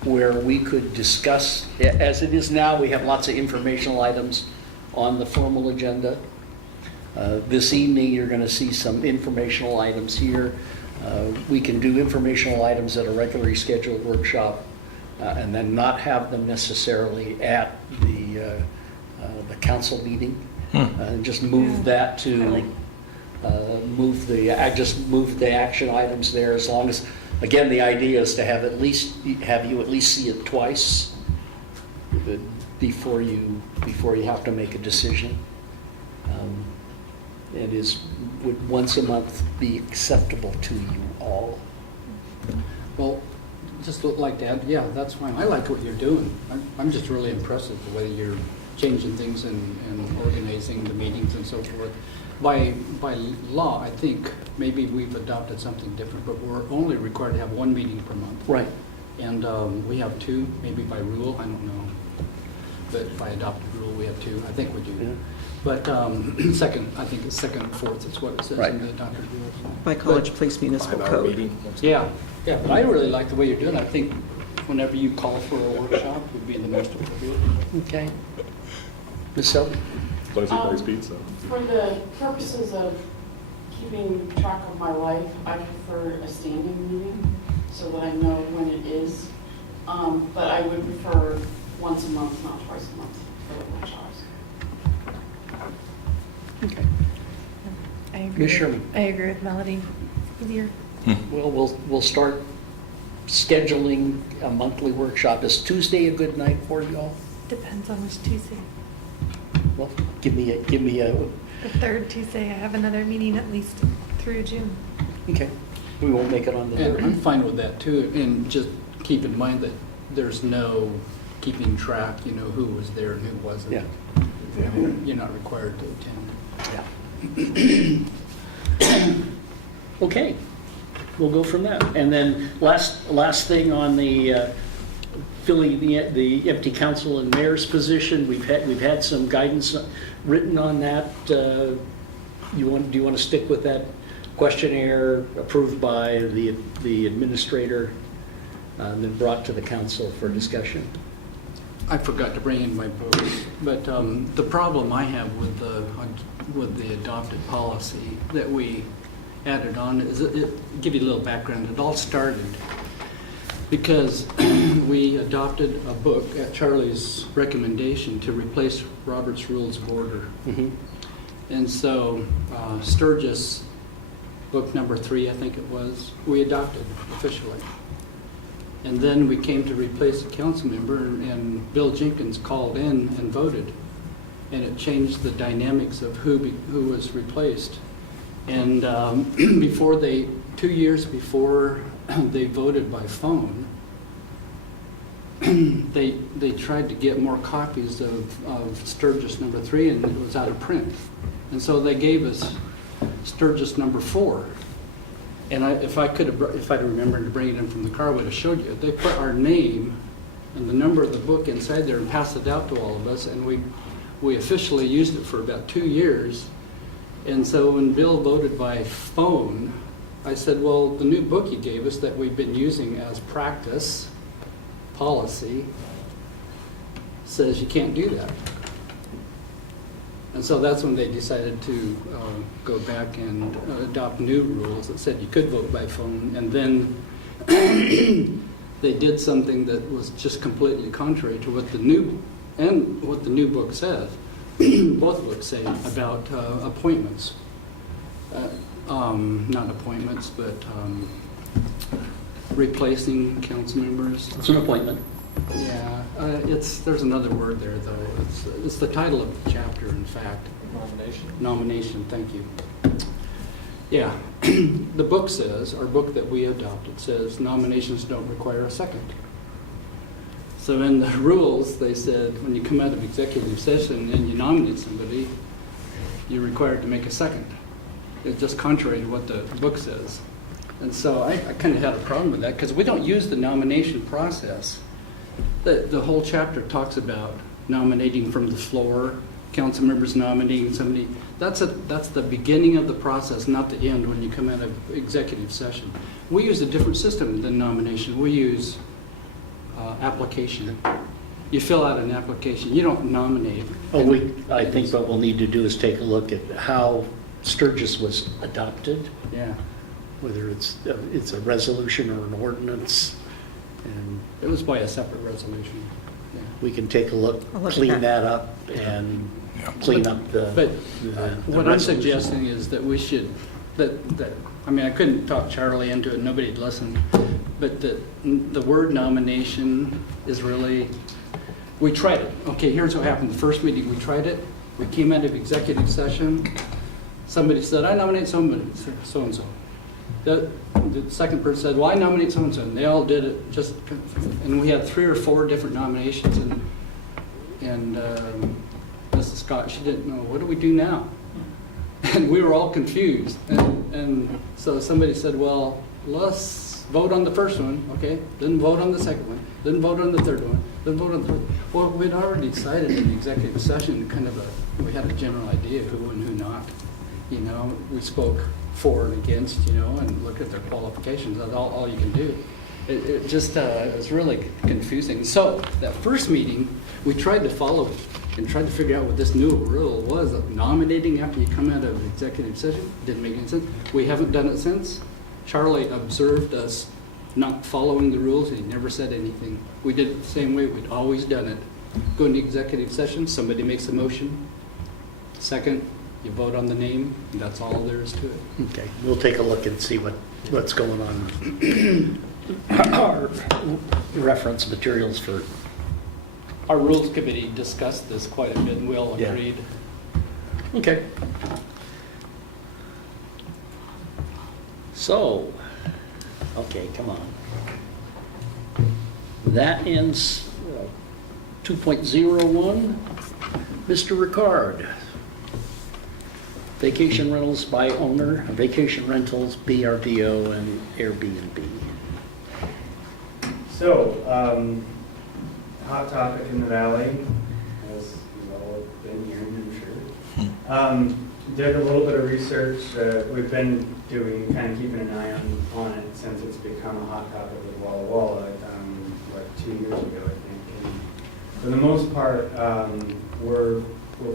where we could discuss, as it is now, we have lots of informational items on the formal agenda. This evening, you're going to see some informational items here. We can do informational items at a regularly scheduled workshop and then not have them necessarily at the council meeting. And just move that to, move the action items there, as long as, again, the idea is to have you at least see it twice before you have to make a decision. Would once a month be acceptable to you all? Well, just would like to add, yeah, that's fine. I like what you're doing. I'm just really impressed with the way you're changing things and organizing the meetings and so forth. By law, I think maybe we've adopted something different, but we're only required to have 1 meeting per month. Right. And we have 2, maybe by rule, I don't know. But by adopted rule, we have 2. I think we do. Yeah. But second, I think it's second and fourth is what it says Right. in the adopted rules. By College Place Municipal Code. Yeah, but I really like the way you're doing it. I think whenever you call for a workshop would be the most appropriate. Okay. Ms. Selby? As long as he plays pizza. For the purposes of keeping track of my life, I prefer a standing meeting so that I know when it is. But I would prefer once a month, not twice a month for the workshops. Okay. I agree. Ms. Sherman? I agree with Melody. Easier. Well, we'll start scheduling a monthly workshop. Is Tuesday a good night for you all? Depends on which Tuesday. Well, give me a, The third Tuesday, I have another meeting at least through June. okay. We won't make it on the And I'm 3rd. fine with that too, and just keep in mind that there's no keeping track, who was there and who wasn't. Yeah. You're not required to attend. Yeah. Okay, we'll go from that. And then last thing on the filling the empty council and mayor's position, we've had some guidance written on that. Do you want to stick with that questionnaire approved by the administrator and then brought to the council for discussion? I forgot to bring in my books, but the problem I have with the adopted policy that we added on is, give you a little background. It all started because we adopted a book at Charlie's recommendation to replace Robert's Rules of Order. Mm-hmm. And so Sturgis, book number 3, I think it was, we adopted officially. And then we came to replace a council member, and Bill Jenkins called in and voted. And it changed the dynamics of who was replaced. And 2 years before they voted by phone, they tried to get more copies of Sturgis number 3, and it was out of print. And so they gave us Sturgis number 4. And if I'd remembered to bring it in from the car, I would have showed you. They put our name and the number of the book inside there and passed it out to all of us, and we officially used it for about 2 years. And so when Bill voted by phone, I said, well, the new book you gave us that we've been using as practice policy says you can't do that. And so that's when they decided to go back and adopt new rules that said you could vote by phone. And then they did something that was just completely contrary to what the new book says. Both books say about appointments. Not appointments, but replacing council members. It's an appointment. Yeah, there's another word there, though. It's the title of the chapter, in fact. Nomination? Nomination, thank you. Yeah, the book says, our book that we adopted says nominations don't require a second. So in the rules, they said when you come out of executive session and you nominate somebody, you're required to make a second. It's just contrary to what the book says. And so I kind of had a problem with that because we don't use the nomination process. The whole chapter talks about nominating from the floor, council members nominating somebody. That's the beginning of the process, not the end when you come out of executive session. We use a different system than nomination. We use application. You fill out an application. You don't nominate. Oh, I think what we'll need to do is take a look at how Sturgis was adopted, Yeah. whether it's a resolution or an ordinance, and It was by a separate resolution. Yeah. we can take a look, I'll look at clean that. that up, and clean up the. But the what I'm resolution. suggesting is that we should, I mean, I couldn't talk Charlie into it, nobody'd listen, but the word nomination is really, we tried it. Okay, here's what happened. The first meeting, we tried it. We came out of executive session. Somebody said, I nominate somebody, so-and-so. The second person said, well, I nominate so-and-so. And they all did it just, and we had 3 or 4 different nominations. And Mrs. Scott, she didn't know, what do we do now? And we were all confused. And so somebody said, well, let's vote on the first one, okay? Then vote on the second one. Then vote on the third one. Then vote on the fourth. Well, we'd already decided in the executive session, we had a general idea who and who not. You know, we spoke for and against, you know, and look at their qualifications. That's all you can do. It just it was really confusing. So that first meeting, we tried to follow and tried to figure out what this new rule was of nominating after you come out of executive session. Didn't make any sense. We haven't done it since. Charlie observed us not following the rules. He never said anything. We did it the same way we'd always done it. Go into executive session, somebody makes a motion. Second, you vote on the name, and that's all there is to it. Okay, we'll take a look and see what's going on. Our reference materials for, Our rules committee discussed this quite a bit, and we all Yeah. agreed. okay. So, okay, come on. That ends 2.01. Mr. Ricard. Vacation rentals by owner, vacation rentals, BRDO, and Airbnb. So, hot topic in the valley, as you've all been hearing, I'm sure. Did a little bit of research. We've been doing, kind of keeping an eye on it since it's become a hot topic with Walla Walla, 2 years ago, I think. And for the most part, we're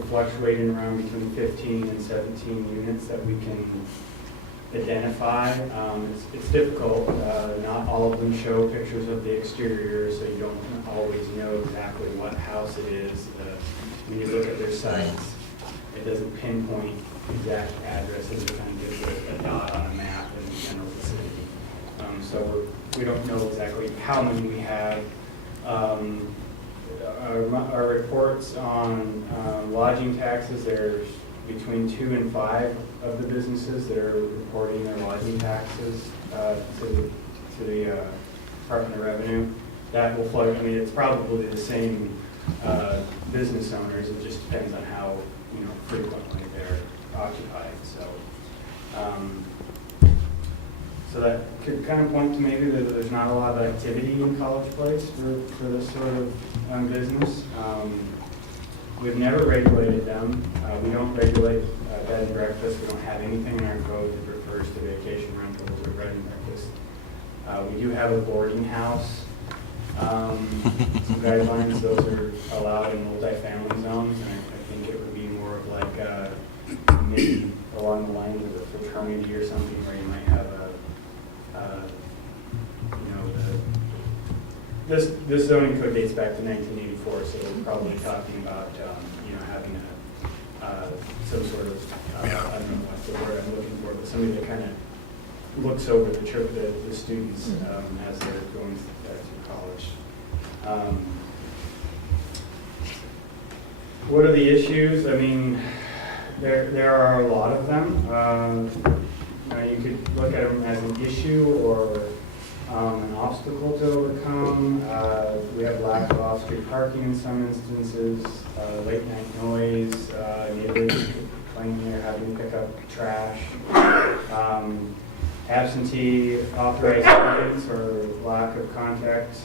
fluctuating around between 15 and 17 units that we can identify. It's difficult. Not all of them show pictures of the exterior, so you don't always know exactly what house it is. When you look at their sites, it doesn't pinpoint exact addresses. It kind of gives a dot on a map in the general vicinity. So we don't know exactly how many we have. Our reports on lodging taxes, there's between 2 and 5 of the businesses that are reporting their lodging taxes to the Department of Revenue. That will float. I mean, it's probably the same business owners. It just depends on how frequently they're occupied. So that could kind of point to maybe that there's not a lot of activity in College Place for this sort of business. We've never regulated them. We don't regulate bed and breakfast. We don't have anything in our code that refers to vacation rentals or bed and breakfast. We do have a boarding house. Some guidelines, those are allowed in multifamily zones, and I think it would be more of like maybe along the lines of a fraternity or something where you might have this zoning code dates back to 1984, so we're probably talking about having some sort of I don't know what the word I'm looking for, but somebody that kind of looks over the students as they're going through college. What are the issues? I mean, there are a lot of them. You could look at them as an issue or an obstacle to overcome. We have lack of off-street parking in some instances, late night noise, neighbors complaining they're having to pick up trash, absentee authorized agents or lack of contact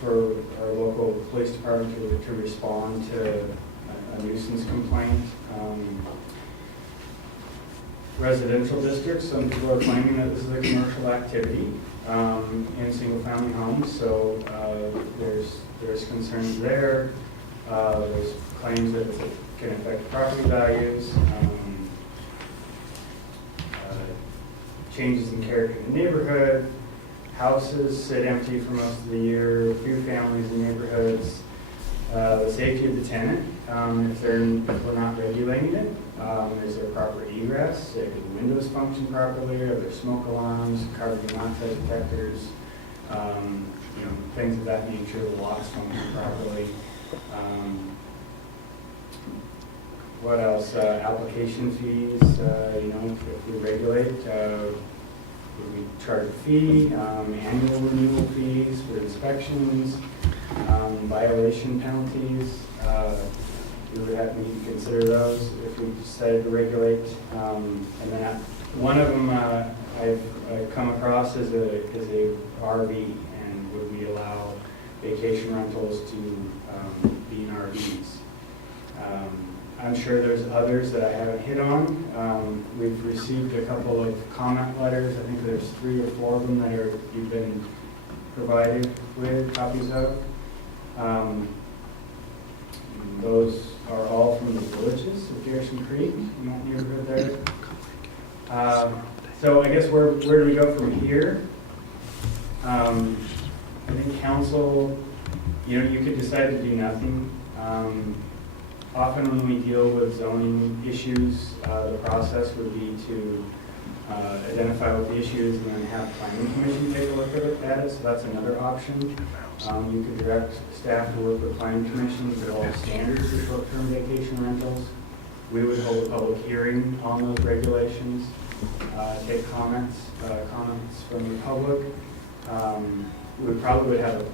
for our local police department to respond to a nuisance complaint. Residential districts, some people are claiming that this is a commercial activity in single-family homes, so there's concerns there. There's claims that it can affect property values, changes in character in the neighborhood, houses sit empty for most of the year, few families in neighborhoods, the safety of the tenant, if we're not regulating it. Is there proper egress? Do the windows function properly? Are there smoke alarms, carbon monoxide detectors? Things of that nature. The locks function properly. What else? Application fees. If we regulate, would we charge a fee? Annual renewal fees for inspections. Violation penalties. We would have to consider those if we decided to regulate. And then one of them I've come across is a RV, and would we allow vacation rentals to be in RVs? I'm sure there's others that I haven't hit on. We've received a couple of comment letters. I think there's 3 or 4 of them that you've been provided with copies of. Those are all from the villages of Garrison Creek, in that neighborhood there. So I guess where do we go from here? I think council, you could decide to do nothing. Often when we deal with zoning issues, the process would be to identify what the issue is and then have planning commission take a look at it. So that's another option. You could direct staff to work with planning commission to develop standards for short-term vacation rentals. We would hold a public hearing on those regulations, take comments from the public. We probably would have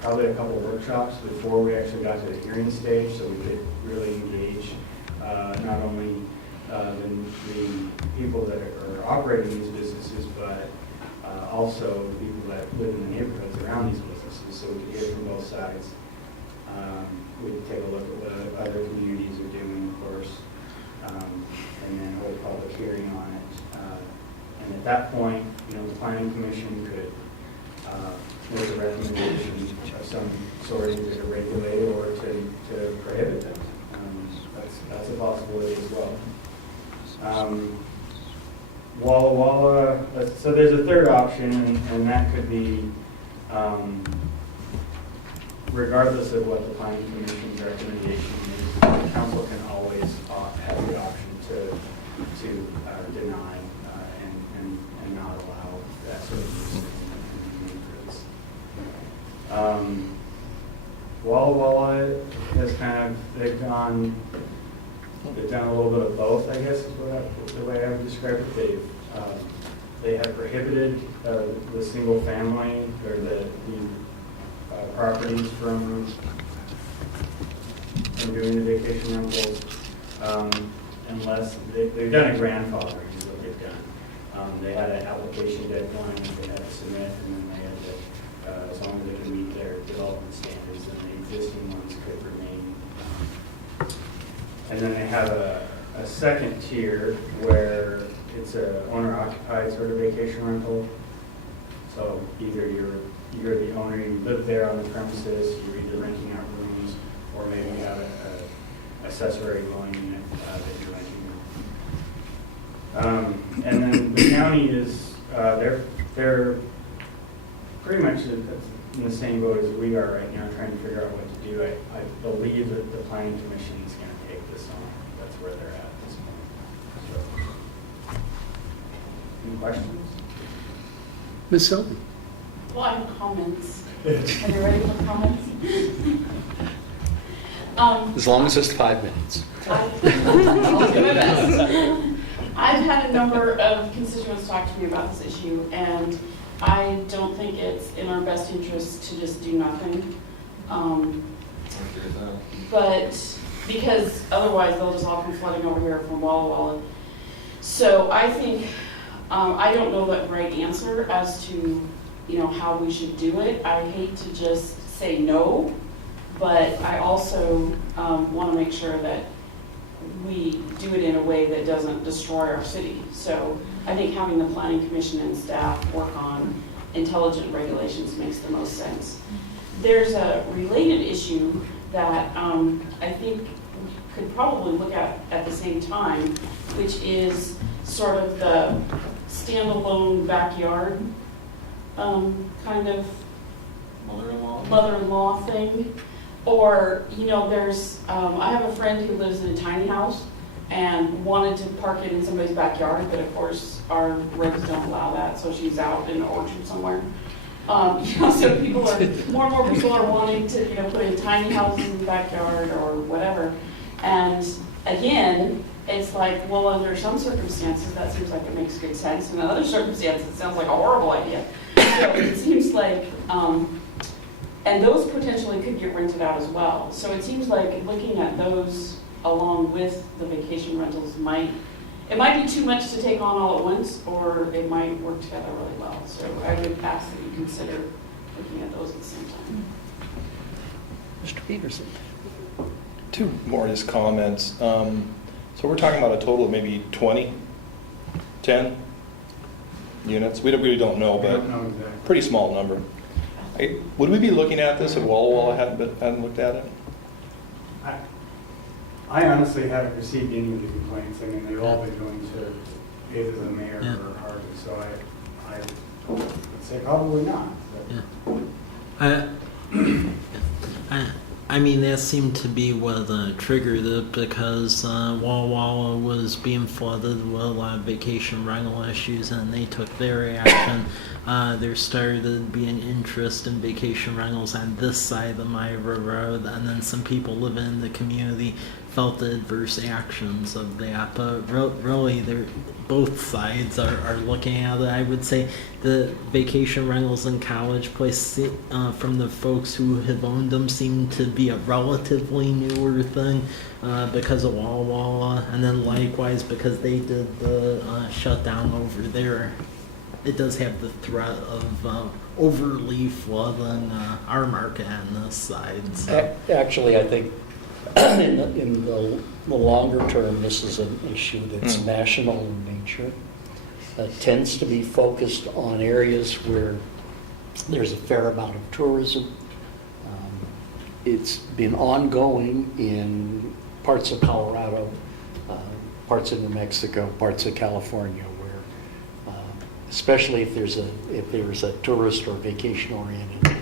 probably a couple of workshops before we actually got to the hearing stage, so we could really engage not only the people that are operating these businesses, but also the people that live in the neighborhoods around these businesses, so we could hear from both sides. We could take a look at what other communities are doing, of course, and then hold a public hearing on it. And at that point, the planning commission could make a recommendation of some sort either to regulate or to prohibit them. That's a possibility as well. Walla Walla, so there's a third option, and that could be, regardless of what the planning commission's recommendation is, the council can always have the option to deny and not allow that sort of use in neighborhoods. Walla Walla has they've done a little bit of both, I guess, is the way I would describe it. They have prohibited the single family or the properties from doing the vacation rentals unless they've done a grandfathering is what they've done. They had an application deadline that they had to submit, and then they had to, as long as they could meet their development standards, then the existing ones could remain. And then they have a second tier where it's a owner-occupied sort of vacation rental. So either you're the owner, you live there on the premises, you're either renting out rooms, or maybe you have an accessory dwelling unit that you're renting. And then the county is, they're pretty much in the same boat as we are right now, trying to figure out what to do. I believe that the planning commission is going to take this on. That's where they're at this point. So questions? Ms. Selby? Well, I have comments. Are you ready for comments? As long as it's 5 minutes. I'll do my best. I've had a number of constituents talk to me about this issue, and I don't think it's in our best interest to just do nothing. But because otherwise they'll just all come flooding over here from Walla Walla. So I think, I don't know the right answer as to, how we should do it. I hate to just say no, but I also want to make sure that we do it in a way that doesn't destroy our city. So I think having the planning commission and staff work on intelligent regulations makes the most sense. There's a related issue that I think we could probably look at the same time, which is sort of the standalone backyard kind of mother-in-law thing. Or, there's, I have a friend who lives in a tiny house and wanted to park it in somebody's backyard, but of course our regs don't allow that, so she's out in the orchard somewhere. So people are, more and more people are wanting to, put in tiny houses in the backyard or whatever. And again, it's like, well, under some circumstances, that seems like it makes good sense. And in other circumstances, it sounds like a horrible idea. So it seems like, and those potentially could get rented out as well. So it seems like looking at those along with the vacation rentals might be too much to take on all at once, or it might work together really well. So I would ask that you consider looking at those at the same time. Mr. Peterson? Two more just comments. So we're talking about a total of maybe 10 units. We really don't know, I but don't know exactly. pretty small number. Would we be looking at this if Walla Walla hadn't looked at it? I honestly haven't received any of the complaints. I mean, they've all been going to either the mayor or Harvey, so I would say probably not. But. I mean, that seemed to be what triggered it, because Walla Walla was being flooded with a lot of vacation rental issues, and they took their action. There started being interest in vacation rentals on this side of the Myra Road, and then some people living in the community felt the adverse actions of that. But really, both sides are looking at it. I would say the vacation rentals in College Place, from the folks who have owned them, seem to be a relatively newer thing because of Walla Walla, and then likewise because they did the shutdown over there. It does have the threat of overly flooding our market on this side. So. Actually, I think in the longer term, this is an issue that's national in nature. It tends to be focused on areas where there's a fair amount of tourism. It's been ongoing in parts of Colorado, parts of New Mexico, parts of California, where especially if there's a tourist or vacation-oriented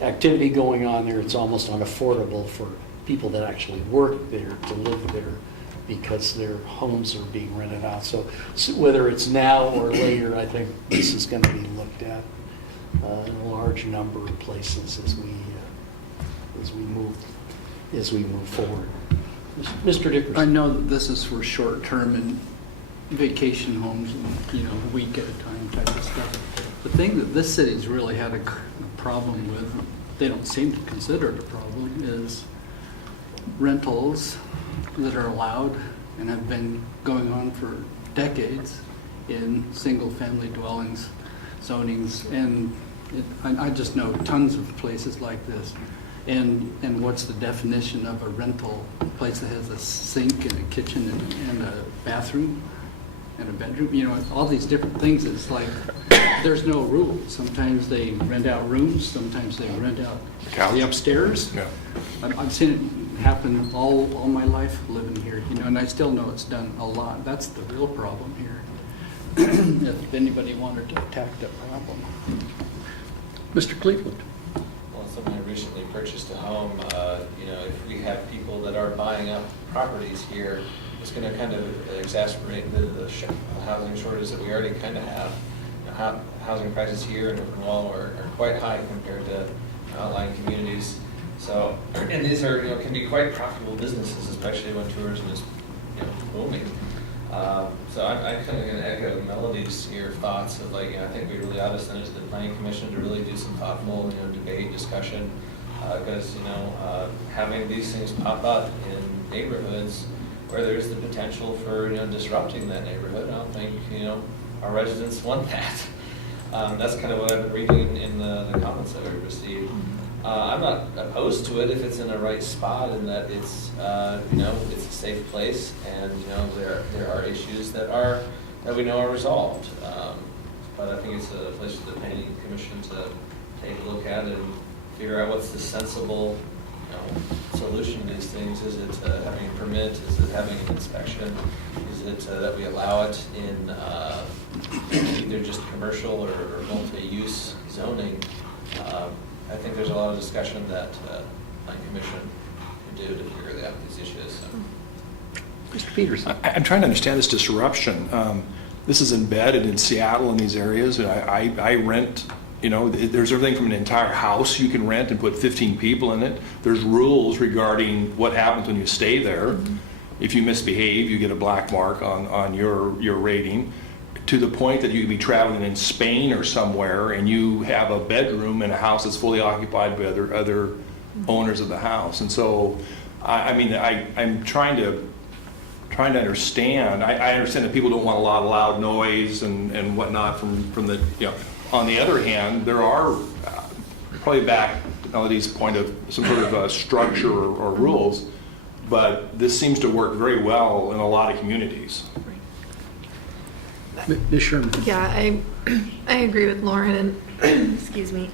activity going on there, it's almost unaffordable for people that actually work there to live there because their homes are being rented out. So whether it's now or later, I think this is going to be looked at in a large number of places as we move forward. Mr. Dickerson. I know that this is for short-term and vacation homes and, a week at a time type of stuff. The thing that this city's really had a problem with, they don't seem to consider it a problem, is rentals that are allowed and have been going on for decades in single-family dwellings, zonings, and I just know tons of places like this. And what's the definition of a rental? A place that has a sink and a kitchen and a bathroom and a bedroom, all these different things. It's like there's no rule. Sometimes they rent out rooms, sometimes they rent out the upstairs. Yeah. I've seen it happen all my life living here, and I still know it's done a lot. That's the real problem here. If anybody wanted to attack that problem. Mr. Cleveland. Well, someone who recently purchased a home, if we have people that are buying up properties here, it's going to kind of exacerbate the housing shortage that we already kind of have. Housing prices here in Open Wall are quite high compared to outlying communities. So, and these are, can be quite profitable businesses, especially when tourism is, booming. So I kind of going to echo Melody's here thoughts of I think we really ought to send it to the Planning Commission to really do some thoughtful, debate, discussion, because having these things pop up in neighborhoods where there's the potential for disrupting that neighborhood, I don't think our residents want that. That's kind of what I've been reading in the comments that we received. I'm not opposed to it if it's in the right spot and that it's it's a safe place and there are issues that we know are resolved. But I think it's a place for the Planning Commission to take a look at and figure out what's the sensible solution to these things. Is it having a permit? Is it having an inspection? Is it that we allow it in either just commercial or multi-use zoning? I think there's a lot of discussion that Planning Commission can do to figure out these issues. So. Mr. Peterson. I'm trying to understand this disruption. This is embedded in Seattle in these areas. I rent, there's everything from an entire house you can rent and put 15 people in it. There's rules regarding what happens when you stay there. If you misbehave, you get a black mark on your rating, to the point that you could be traveling in Spain or somewhere and you have a bedroom in a house that's fully occupied by other owners of the house. And so, I'm trying to understand. I understand that people don't want a lot of loud noise and whatnot from the, on the other hand, there are, probably back to Melody's point of some sort of structure or rules, but this seems to work very well in a lot of communities. Ms. Sherman. Yeah, I agree with Lauren and, excuse me,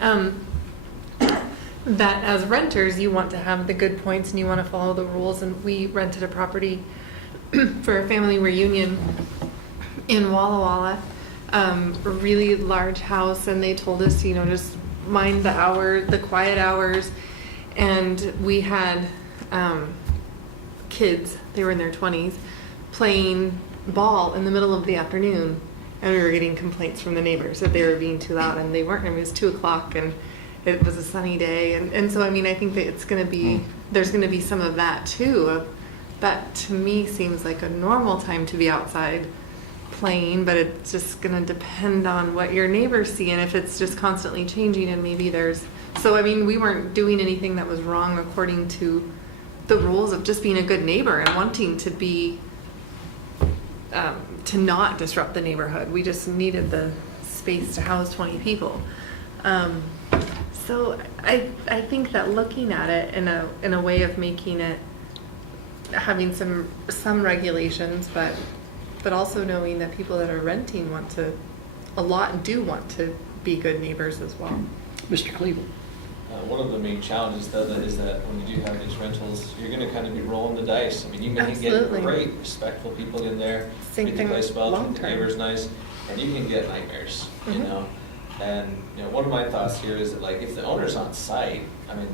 that as renters, you want to have the good points and you want to follow the rules. And we rented a property for a family reunion in Walla Walla, a really large house, and they told us, just mind the quiet hours. And we had kids, they were in their 20s, playing ball in the middle of the afternoon, and we were getting complaints from the neighbors that they were being too loud, and they weren't. It was 2:00 and it was a sunny day, and so I think that it's going to be, there's going to be some of that too. That to me seems like a normal time to be outside playing, but it's just going to depend on what your neighbors see, and if it's just constantly changing, and maybe there's, so we weren't doing anything that was wrong according to the rules of just being a good neighbor and wanting to be to not disrupt the neighborhood. We just needed the space to house 20 people. So I think that looking at it in a way of making it, having some regulations, but also knowing that people that are renting want to be good neighbors as well. Mr. Cleveland. One of the main challenges, though, is that when you do have these rentals, you're going to kind of be rolling the dice. You may Absolutely. get great, respectful people in there, Same treat the thing place well, treat the long-term. neighbors nice, and you can get nightmares, And one of my thoughts here is that if the owner's on site,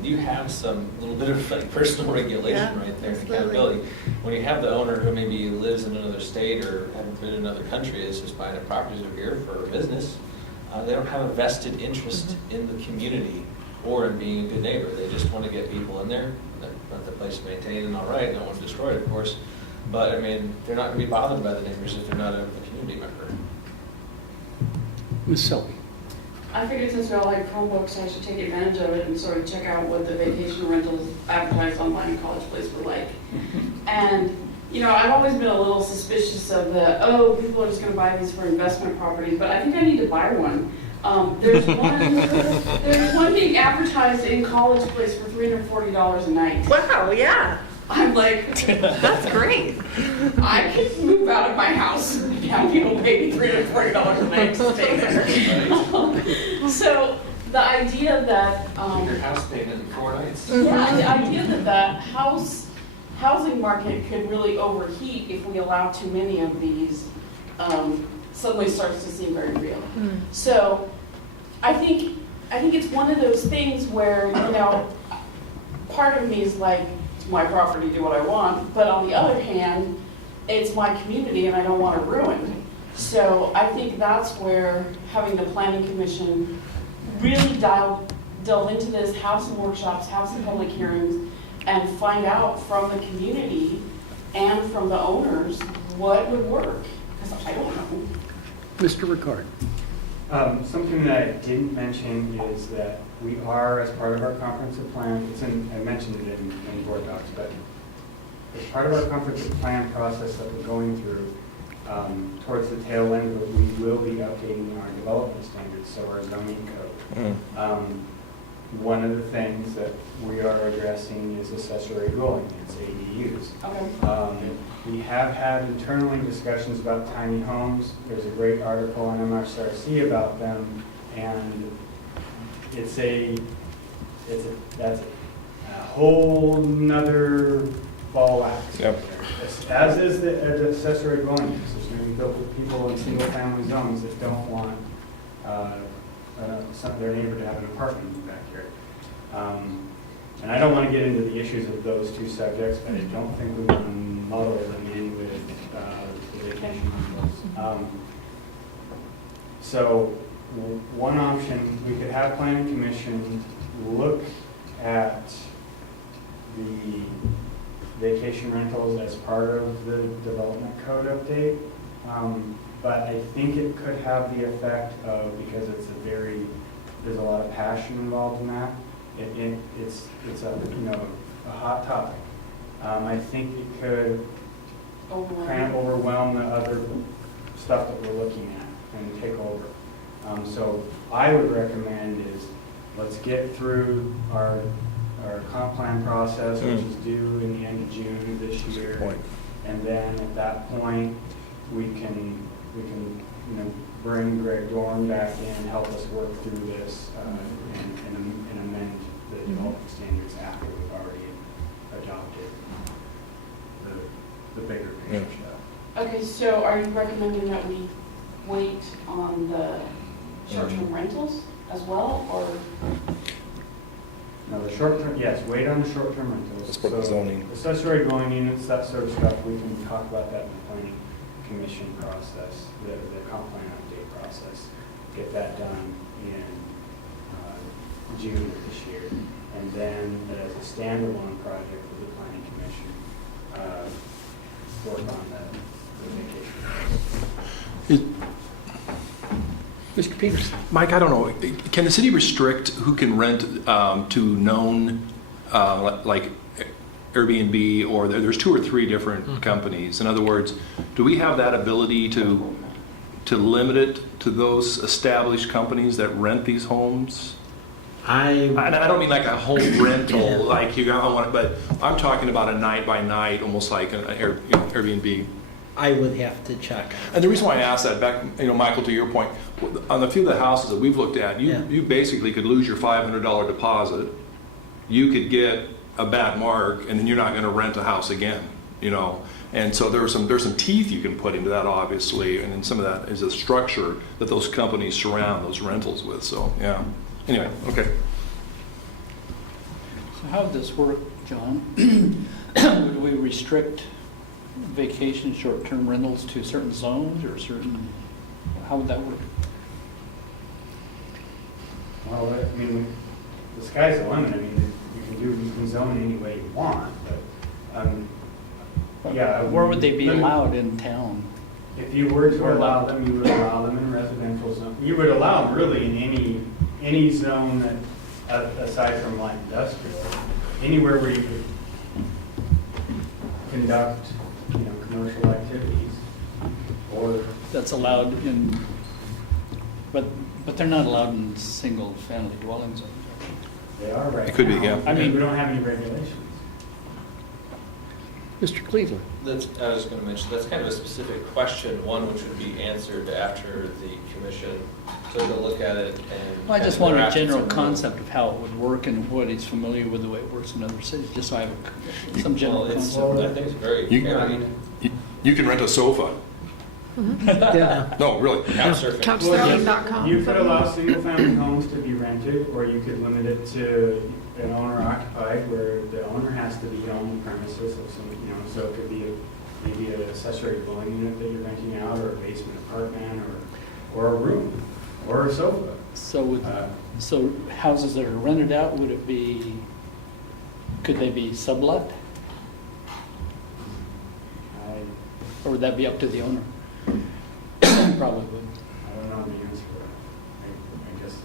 you have some little bit of personal regulation right there, and accountability. When you have the owner who maybe lives in another state or hasn't been in another country, is just buying a property over here for business, they don't have a vested interest in the community or in being a good neighbor. They just want to get people in there, want the place maintained and all right, don't want to destroy it, of course. But they're not going to be bothered by the neighbors if they're not a community member. Ms. Selby. I figured since we all like Chromebooks, I should take advantage of it and sort of check out what the vacation rentals advertised online in College Place were like. And, I've always been a little suspicious of people are just going to buy these for investment properties, but I think I need to buy one. There's one being advertised in College Place for $340 a night. Wow, yeah. I'm like, That's great. I could move out of my house and have people pay me $340 a night to stay there. So the idea that Your house payment in 4 nights. yeah, the idea that the housing market could really overheat if we allow too many of these suddenly starts to seem very real. So I think I think it's one of those things where, you know, part of me is like, it's my property, do what I want, but on the other hand, it's my community and I don't want to ruin. So I think that's where having the planning commission really delve into this, have some workshops, have some public hearings, and find out from the community and from the owners what would work, because I don't know. Mr. Ricard. Something that I didn't mention is that we are, as part of our comprehensive plan, I mentioned it in board docs, but as part of our comprehensive plan process that we're going through, towards the tail end of it, we will be updating our development standards, so our zoning code. One of the things that we are addressing is accessory dwelling units, ADUs. Okay. We have had internally discussions about tiny homes. There's a great article on MRCRC about them, and that's a whole nother ball wax. Yep. As is the accessory dwelling units. There's going to be built with people in single-family zones that don't want their neighbor to have an apartment in the backyard. And I don't want to get into the issues of those two subjects, but I don't think we want to muddle them in with the vacation rentals. So one option, we could have planning commission look at the vacation rentals as part of the development code update. But I think it could have the effect of, because there's a lot of passion involved in that, it's a hot topic. I think it could kind of overwhelm the other stuff that we're looking at and take over. So I would recommend is, let's get through our comp plan process, which is due in the end of June this year. And then at that point, we can bring Greg Dorn back in, help us work through this, and amend the development standards after we've already adopted the bigger picture stuff. Okay, so are you recommending that we wait on the short-term rentals as well, or? No, the short-term, yes, wait on the short-term rentals. Let's put the zoning. Accessory dwelling units, that sort of stuff, we can talk about that in the planning commission process, the comp plan update process. Get that done in June of this year. And then as a standalone project with the planning commission, work on the vacation. Mr. Peters. Mike, I don't know, can the city restrict who can rent to known, like Airbnb, or there's 2 or 3 different companies? In other words, do we have that ability to limit it to those established companies that rent these homes? I don't mean like a home rental, like you got one, but I'm talking about a night by night, almost like an Airbnb. I would have to check. And the reason why I asked that, back, Michael, to your point, on the few of the houses that we've looked at, you basically could lose your $500 deposit. You could get a bad mark, and then you're not going to rent a house again, And so there's some teeth you can put into that, obviously, and then some of that is a structure that those companies surround those rentals with. So yeah. Anyway, okay. So how would this work, John? Would we restrict vacation short-term rentals to certain zones or how would that work? Well, I mean, the sky's the limit. I mean, you can zone any way you want, but yeah. Where would they be allowed in town? If you were to allow them, you would allow them in residential zone. You would allow them really in any zone that, aside from light industrial, anywhere where you could conduct, commercial activities, or That's allowed in, but they're not allowed in single-family dwelling zones. they are right It could be, now, yeah. because we don't have any regulations. Mr. Cleveland. I was just going to mention, that's kind of a specific question, one which would be answered after the commission took a look at it and. Well, I just and want a their general actions are concept of how it would work and what he's familiar with the way it works in other cities, just so I have some general Well, it's, concept. I think it's very You- varied. You can rent a sofa. Yeah. No, really. Couch surfing. Couchsurfing.com. You could allow single-family homes to be rented rented, or you could limit it to an owner occupied where the owner has to be on the premises of some, so it could be maybe an accessory dwelling unit that you're renting out, or a basement apartment, or a room, or a sofa. So houses that are rented out, could they be sublet? Or would that be up to the owner? Probably would. I don't know the answer. I guess.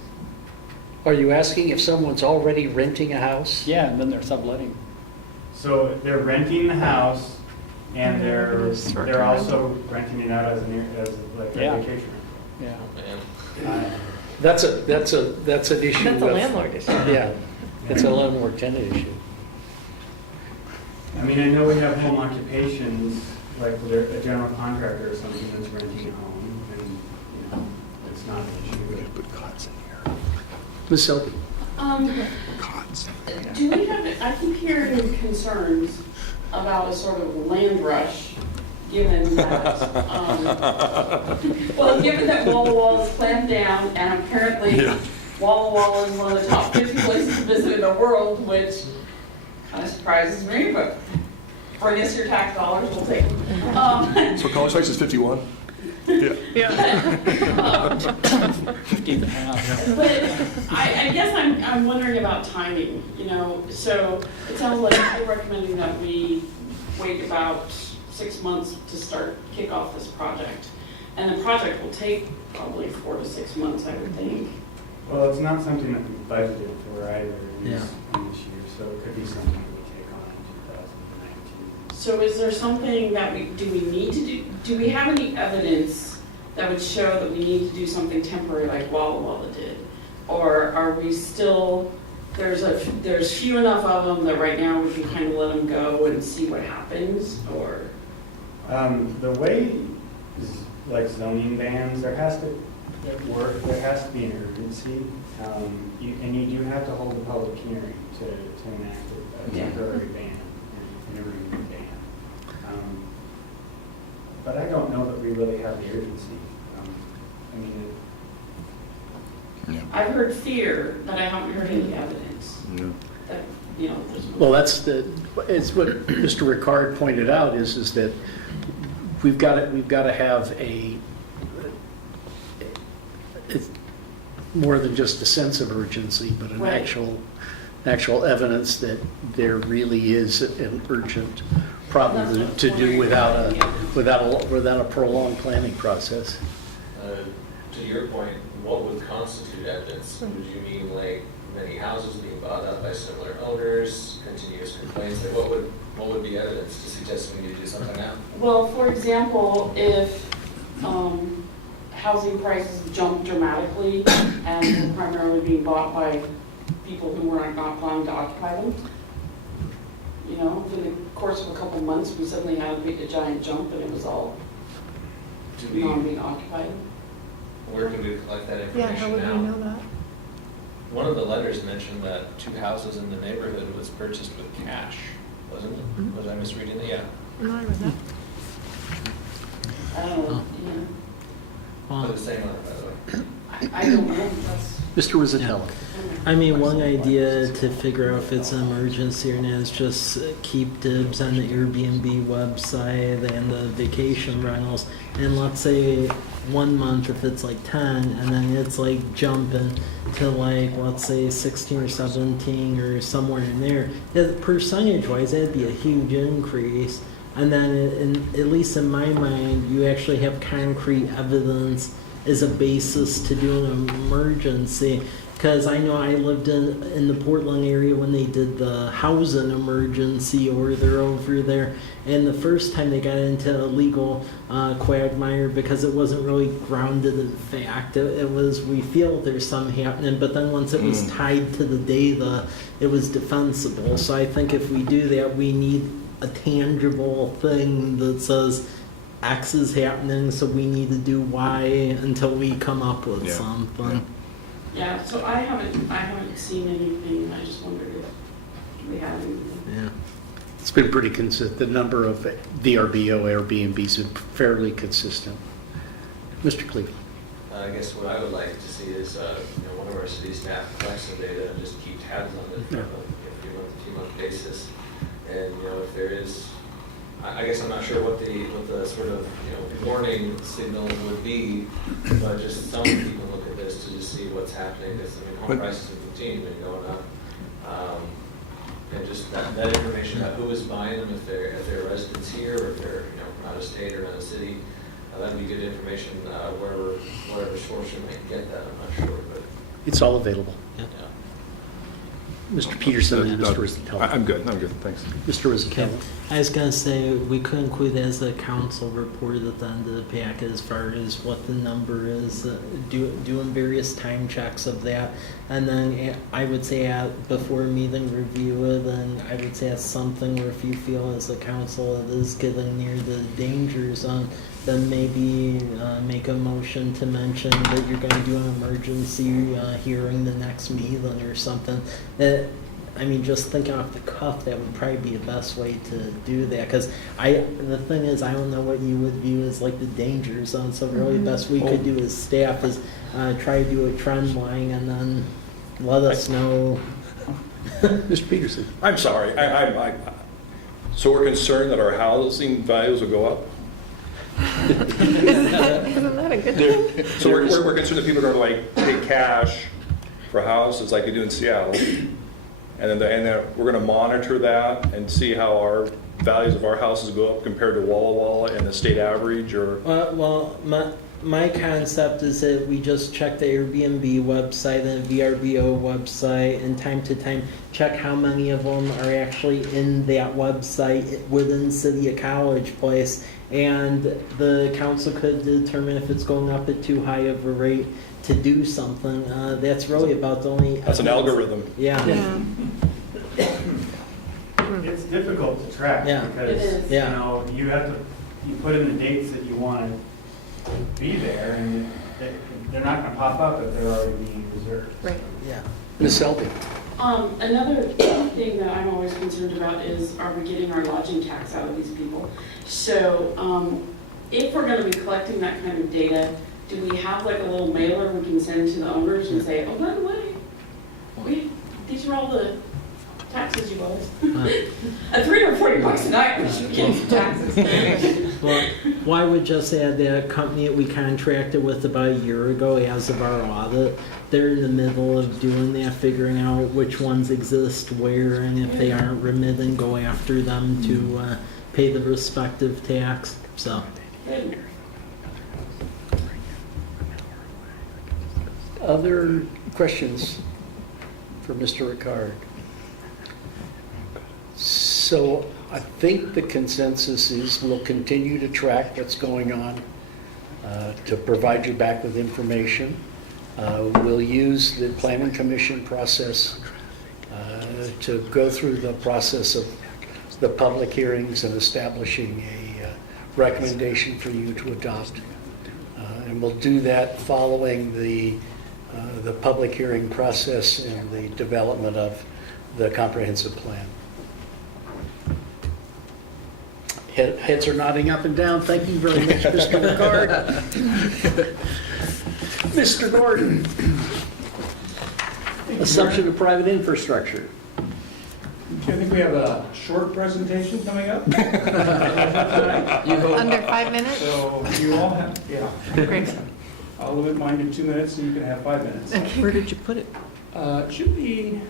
Are you asking if someone's already renting a house? Yeah, and then they're subletting. So they're renting the house, and they're Short-term also renting it out as like a Yeah. vacation Yeah. rental. That's an issue. That's a with- landlord issue. Yeah, it's a landlord-tenant issue. I mean, I know we have home occupations, like a general contractor or something that's renting a home, and it's not an issue. Put cots in here. Ms. Selby? Cots. Do we have, I keep hearing concerns about a sort of land rush, given that, well, given that Walla Walla is clamped down, and apparently Yeah. Walla Walla is one of the top 50 places to visit in the world, which kind of surprises me, but bring us your tax dollars, we'll take them. So College Heights is 51? Yeah. 50 and a half. But I guess I'm wondering about timing, so it sounds like you're recommending that we wait about 6 months to kick off this project. And the project will take probably 4 to 6 months, I would think. Well, it's not something that we budgeted for either in Yeah. this year, so it could be something that we take on in 2019. So is there something that we need to do? Do we have any evidence that would show that we need to do something temporary like Walla Walla did? Or are we still, there's few enough of them that right now we can kind of let them go and see what happens, or? The way, like zoning bans, there has to be an urgency, and you do have to hold a public hearing to enact a temporary ban, an interim ban. But I don't know that we really have the urgency. I mean, I've heard fear, but I haven't heard any evidence that, there's. Well, it's what Mr. Ricard pointed out is that we've got to have it's more than just a sense of urgency, but an Right. actual evidence that there really is an urgent problem to do without a prolonged planning process. To your point, what would constitute evidence? Would you mean like many houses being bought up by similar owners, continuous complaints? Like what would be evidence to suggest we need to do something now? Well, for example, if housing prices jump dramatically and were primarily being bought by people who were not planning to occupy them, in the course of a couple months, we suddenly had a giant jump and it was all not being occupied. Where can we collect that Yeah, how information would now? we know that? One of the letters mentioned that 2 houses in the neighborhood was purchased with cash, wasn't it? Mhm. Was I misreading it? Yeah. No, I read that. I don't know, Put the same on it, by the way. I don't know, that's. Mr. Rizzatelli? I mean, one idea to figure out if it's an emergency or not is just keep dibs on the Airbnb website and the vacation rentals. And let's say 1 month, if it's like 10, and then it's like jumping to like, let's say 16 or 17 or somewhere in there. Percentage-wise, that'd be a huge increase. And then, at least in my mind, you actually have concrete evidence as a basis to do an emergency. Because I know I lived in the Portland area when they did the housing emergency order over there. And the first time they got into a legal quagmire because it wasn't really grounded in fact. It was, we feel there's some happening, but then once it was tied to the data, it was defensible. So I think if we do that, we need a tangible thing that says X is happening, so we need to do Y until we come up with something. Yeah, so I haven't seen anything, I just wondered if we have anything. Yeah. It's been pretty consistent. The number of VRBO Airbnbs is fairly consistent. Mr. Cleveland? I guess what I would like to see is, one of of our city staff collects some data and just keep tabs on it from a few-month basis. And, if there is, I guess I'm not sure what the sort of, warning signal would be, but just some people look at this to just see what's happening, because, home prices have continued and going up. And just that information about who is buying them, if they're residents here, or if they're, from out of state or out of city, that'd be good information, whatever source you might get that, I'm not sure, but. It's all available. Yeah. Mr. Peterson and Mr. Rizzatello. I'm good, thanks. Mr. Rizzatello. I was gonna say, we could include as a council report at the end of the packet as far as what the number is, doing various time checks of that. And then I would say before meeting, review it, and I would say that's something where if you feel as a council it is getting near the danger zone, then maybe make a motion to mention that you're gonna do an emergency hearing the next meeting or something. Just thinking off the cuff, that would probably be the best way to do that. Because the thing is, I don't know what you would view as like the danger zone. So really, the best we could do as staff is try to do a trend line and then let us know. Mr. Peterson. I'm sorry, so we're concerned that our housing values will go up? Isn't that a good thing? So we're concerned that people are going to like pay cash for houses like they do in Seattle, and then we're going to monitor that and see how our values of our houses go up compared to Walla Walla and the state average, or? Well, my concept is that we just check the Airbnb website and the VRBO website, and time to time check how many of them are actually in that website within City of College Place, and the council could determine if it's going up at too high of a rate to do something. That's really about the only. That's an algorithm. Yeah. It's difficult to track Yeah. because, It is. Yeah. you put in the dates that you want to be there, and they're not going to pop up if they're already being reserved. Right. Yeah. Ms. Selby. Another thing that I'm always concerned about is, are we getting our lodging tax out of these people? So if we're going to be collecting that kind of data, do we have like a little mailer we can send to the owners and say, oh, by the way, these are all the taxes you owe us. At $340 a night, we should get some taxes. Well, I would just add that company that we contracted with about a year ago, as of our audit, they're in the middle of doing that, figuring out which ones exist where, and if they aren't remitting, go after them to pay the respective tax. So. Good. Other questions for Mr. Ricard? So I think the consensus is we'll continue to track what's going on, to provide you back with information. We'll use the Planning Commission process to go through the process of the public hearings and establishing a recommendation for you to adopt. And we'll do that following the public hearing process and the development of the comprehensive plan. Heads are nodding up and down. Thank you very much, Mr. Ricard. Mr. Gordon. Assumption of private infrastructure. I think we have a short presentation coming up. Under 5 minutes? So you all have, yeah. Great. I'll limit mine to 2 minutes and you can have 5 minutes. Where did you put it? It should be,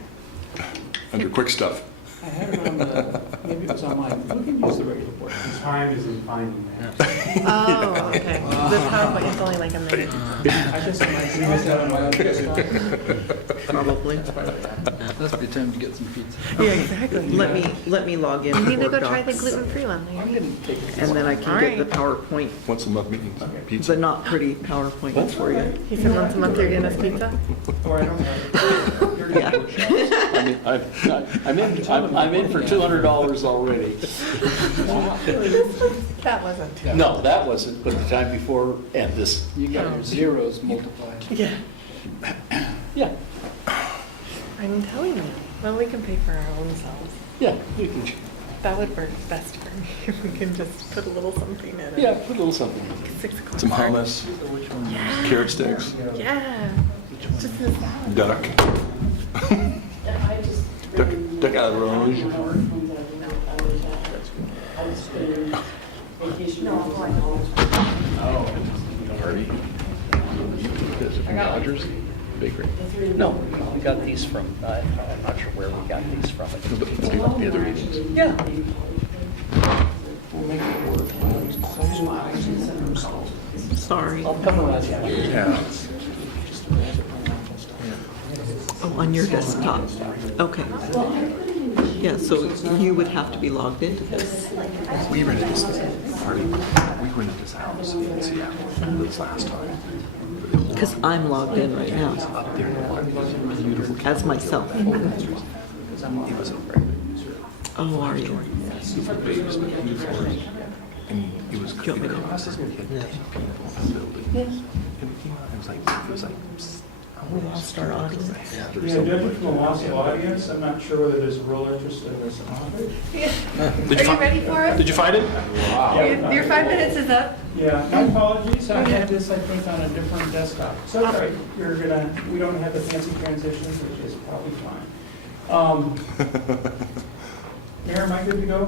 Under quick stuff. I had it on the, maybe it was on mine. We can use the regular board. The time is in finding that. Oh, okay. The PowerPoint is only like a minute. I guess I might, we must have it on my own computer. Probably. That's a good time to get some pizza. Yeah, exactly. Let me log in. You need to for go try the docs, gluten-free one. I'm going to take a and then I can get the PowerPoint, Once a month meetings, the pizza. not pretty PowerPoint for you. He said once a month you're getting us pizza? Or I don't have it. Yeah. I'm in for $200 already. That wasn't. No, that wasn't, but the time before and this. You got your zeros multiplied. Yeah. Yeah, I'm telling you. Well, we can pay for our own selves. yeah, we can, That would work best for me if we can just put a little something in it. yeah, put a little something. 6 o'clock. Some hummus, carrot sticks. Yeah. Just the salad. Duck. I just. Duck à la rouge. Vacation. Party. Rogers Bakery. No, we got these from, I'm not sure where we got these from. The other meetings. Yeah. Sorry. I'll come around. Yeah. Oh, on your desktop. Okay. Yeah, so you would have to be logged into this. We rented this party. We rented this house in Seattle this last time. Because I'm logged in right now Up there in the park. It was a beautiful. as myself. He was a very big user. Oh, are you? Super basement, huge floors. And it was Do you want me to- across this people in the building. And it was like We lost our audience. Yeah, judging from the loss of audience, I'm not sure whether there's real interest in this topic. Are you ready for it? Did you find it? Your 5 minutes is up. Yeah, my apologies, I had this, I think, on a different desktop. So, that's all right, we don't have the fancy transitions, which is probably fine. Mayor, am I good to go?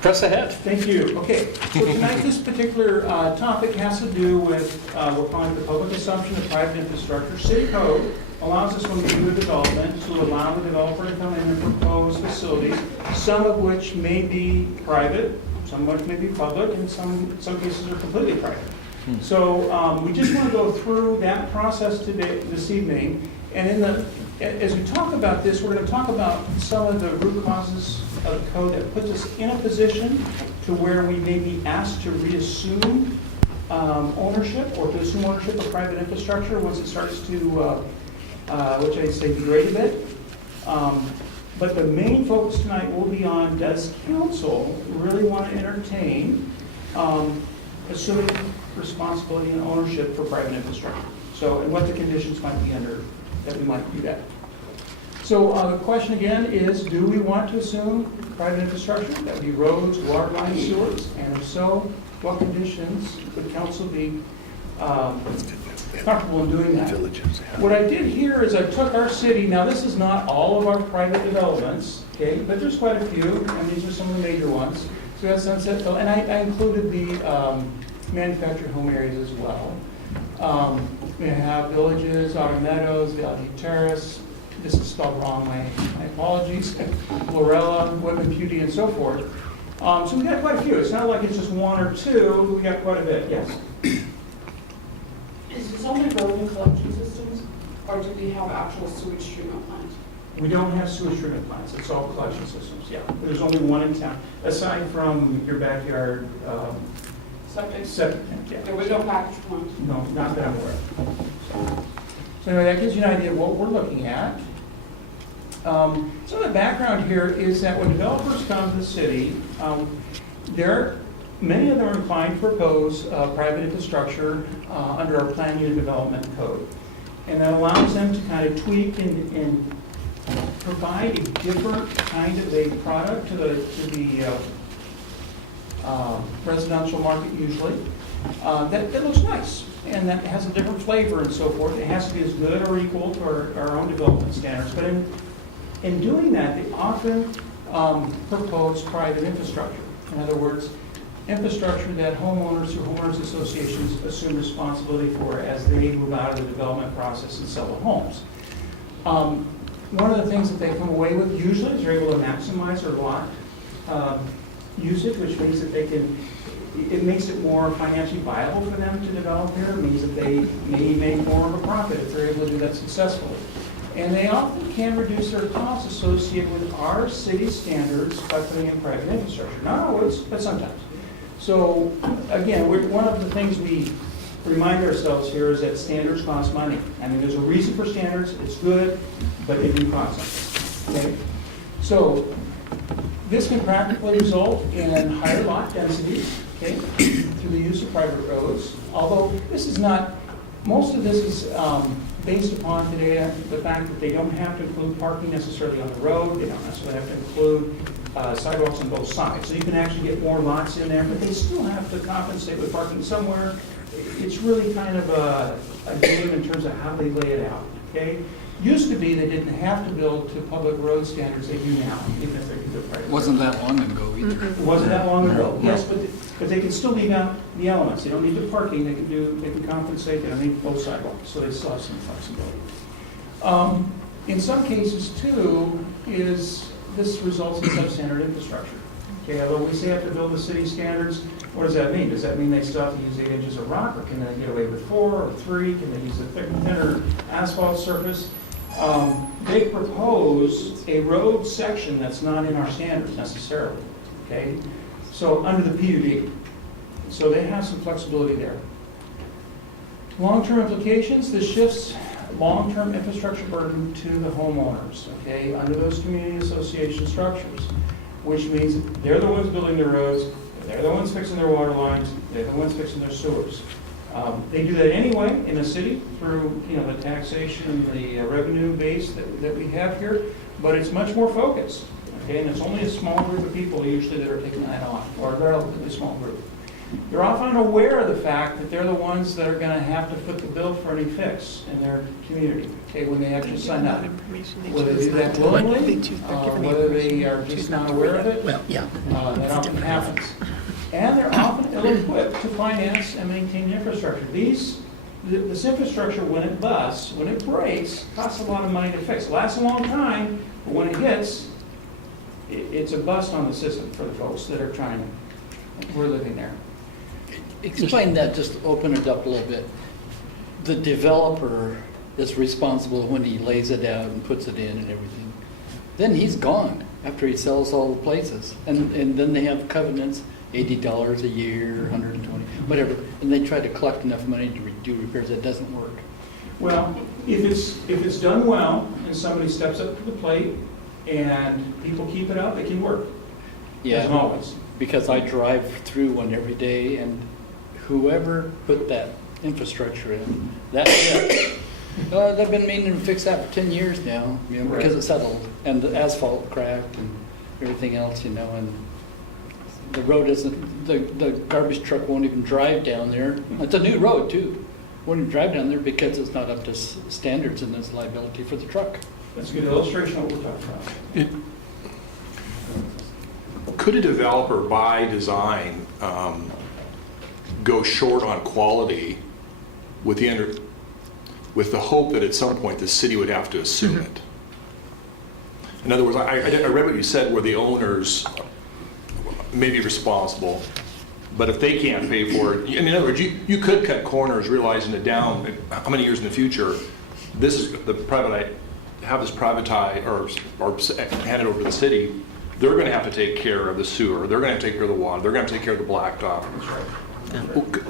Press ahead. Thank you. Okay, so tonight, this particular topic has to do with, we're calling it the public assumption of private infrastructure. City code allows us, when we do a development, to allow the developer to come in and propose facilities, some of which may be private, some of which may be public, and some cases are completely private. So we just want to go through that process this evening, and as we talk about this, we're going to talk about some of the root causes of the code that puts us in a position to where we may be asked to reassume ownership or to assume ownership of private infrastructure once it starts to, which I say, degrade a bit. But the main focus tonight will be on, does council really want to entertain assuming responsibility and ownership for private infrastructure? So, and what the conditions might be under that we might do that. So the question again is, do we want to assume private infrastructure? That would be roads, water lines, sewers, and if so, what conditions would council be comfortable in doing that? Villages. What I did here is I took our city, now this is not all of our private developments, okay, but there's quite a few, and these are some of the major ones. So we have Sunsetville, and I included the manufactured home areas as well. We have Villages, Autumn Meadows, Valley Terrace, this is spelled wrong, my apologies, Lorella, Whitman, Beauty, and so forth. So we got quite a few. It's not like it's just one or two, but we got quite a bit, yes. Is this only road and collection systems, or do we have actual sewage treatment plants? We don't have sewage treatment plants, it's all collection systems, yeah. There's only one in town, aside from your backyard Septic? septic tank, yeah. There was no package plant? No, not that I'm aware of. So anyway, that gives you an idea of what we're looking at. Some of the background here is that when developers come to the city, many of them are inclined to propose private infrastructure under our plan unit development code. And that allows them to kind of tweak and provide a different kind of a product to the residential market usually, that looks nice and that has a different flavor and so forth. It has to be as good or equal to our own development standards. But in doing that, they often propose private infrastructure. In other words, infrastructure that homeowners or homeowners associations assume responsibility for as they move out of the development process and sell the homes. One of the things that they come away with usually is they're able to maximize their lot usage, which means that it makes it more financially viable for them to develop here. It means that they may make more of a profit if they're able to do that successfully. And they often can reduce their costs associated with our city standards by putting in private infrastructure. Not always, but sometimes. So again, one of the things we remind ourselves here is that standards cost money. I mean, there's a reason for standards. It's good, but they do cost something. Okay? So this can practically result in higher lot densities, okay, through the use of private roads. Although this is not, most of this is based upon today the fact that they don't have to include parking necessarily on the road. They don't necessarily have to include sidewalks on both sides. So you can actually get more lots in there, but they still have to compensate with parking somewhere it's really kind of a game in terms of how they lay it out, okay? Used to be they didn't have to build to public road standards, they do now, even if they're private. Wasn't that long ago either. It wasn't that long ago, No. yes, but they can still leave out the elements. They don't need the parking, they can compensate, they don't need both sidewalks, so they still have some flexibility. In some cases too, this results in substandard infrastructure. Okay, although we say have to build the city standards, what does that mean? Does that mean they still have to use 8 inches of rock, or can they get away with 4 or 3? Can they use a thinner asphalt surface? They propose a road section that's not in our standards necessarily, okay? So under the PUD. So they have some flexibility there. Long-term implications, this shifts long-term infrastructure burden to the homeowners, okay, under those community association structures, which means they're the ones building the roads, they're the ones fixing their water lines, they're the ones fixing their sewers. They do that anyway in the city through, the taxation and the revenue base that we have here, but it's much more focused, okay, and it's only a small group of people usually that are taking that on, or a relatively small group. They're often aware of the fact that they're the ones that are going to have to foot the bill for any fix in their community, okay, when they actually sign up. Whether they do that willingly, whether they are just not aware of it, Well, yeah. that often happens. And they're often ill-equipped to finance and maintain the infrastructure. This infrastructure, when it busts, when it breaks, costs a lot of money to fix. It lasts a long time, but when it hits, it's a bust on the system for the folks that are we're living there. Explain that, just open it up a little bit. The developer is responsible when he lays it out and puts it in and everything. Then he's gone after he sells all the places. And then they have covenants, $80 a year, $120, whatever. And they try to collect enough money to do repairs. That doesn't work. Well, if it's done well and somebody steps up to the plate and people keep it up, it can work. As always. Because I drive through one every day, and whoever put that infrastructure in, that's it. They've been meaning to fix that for 10 years now, because it settled, and the asphalt cracked and everything else, and the road isn't, the garbage truck won't even drive down there. It's a new road too. Won't even drive down there because it's not up to standards, and there's liability for the truck. That's a good illustration of what we're talking about. Could a developer, by design, go short on quality with the hope that at some point the city would have to assume it? In other words, I read what you said, where the owners may be responsible, but if they can't pay for it, in other words, you could cut corners, realizing that down how many years in the future, this is have this privatized or handed over to the city. They're going to have to take care of the sewer. They're going to have to take care of the water. They're going to take care of the blacktop. That's right.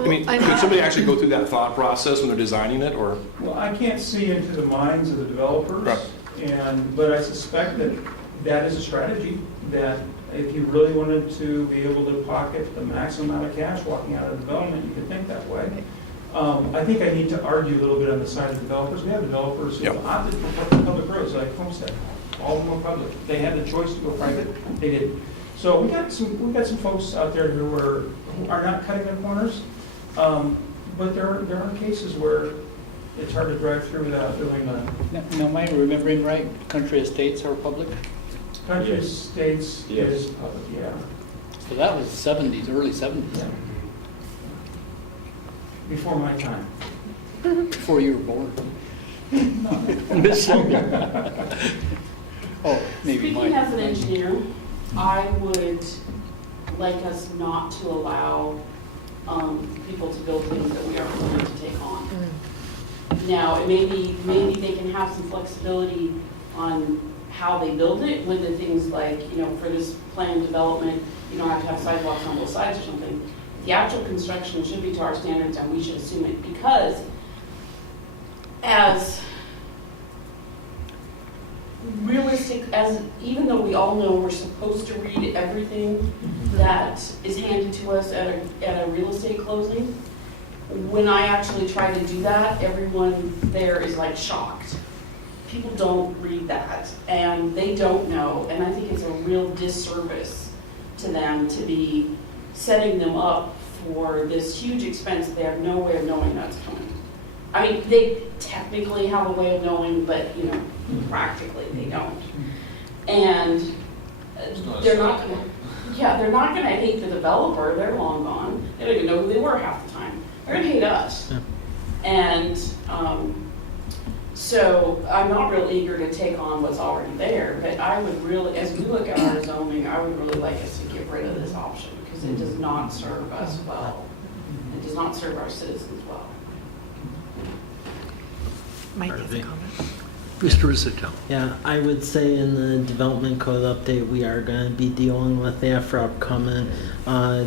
I mean, could somebody actually go through that thought process when they're designing it, or? Well, I can't see into the minds of the developers, Right. but I suspect that is a strategy, that if you really wanted to be able to pocket the maximum amount of cash walking out of development, you could think that way. I think I need to argue a little bit on the side of developers. We have developers who opted for public roads, like Homestead. All of them were public. They had the choice to go private. They did. So we've got some folks out there who are not cutting their corners, but there are cases where it's hard to drive through without doing the. Now, am I remembering right? Country estates are public? Country estates is public, yeah. So that was 70s, early 70s. Yeah. Before my time. Before you were born. Miss Sylvia. Oh, maybe Speaking mine. as an engineer, I would like us not to allow people to build things that we aren't willing to take on. Now, maybe they can have some flexibility on how they build it with the things like, for this planned development, you don't have to have sidewalks on both sides or something. The actual construction should be to our standards, and we should assume it, because as realistic as, even though we all know we're supposed to read everything that is handed to us at a real estate closing, when I actually try to do that, everyone there is like shocked. People don't read that, and they don't know, and I think it's a real disservice to them to be setting them up for this huge expense that they have no way of knowing that's coming. I mean, they technically have a way of knowing, but, you know, practically they don't. And they're not gonna, they're not gonna hate the developer, they're long gone. They don't even know who they were half the time. They're gonna hate us. Yeah. And so I'm not real eager to take on what's already there, but I would really, as we look at our zoning, I would really like us to get rid of this option because it does not serve us well. It does not serve our citizens well. Mike has a comment. Mr. Rizzuto. Yeah, I would say in the development code update, we are going to be dealing with that for upcoming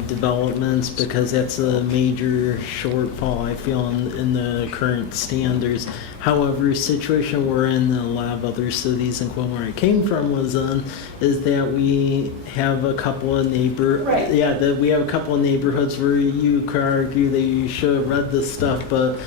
developments because that's a major shortfall, I feel, in the current standards. However, situation we're in, and a lot of other cities, including where I came from, was in, is that we have a couple of Right. that we have a couple of neighborhoods where you could argue that you should have read this stuff, but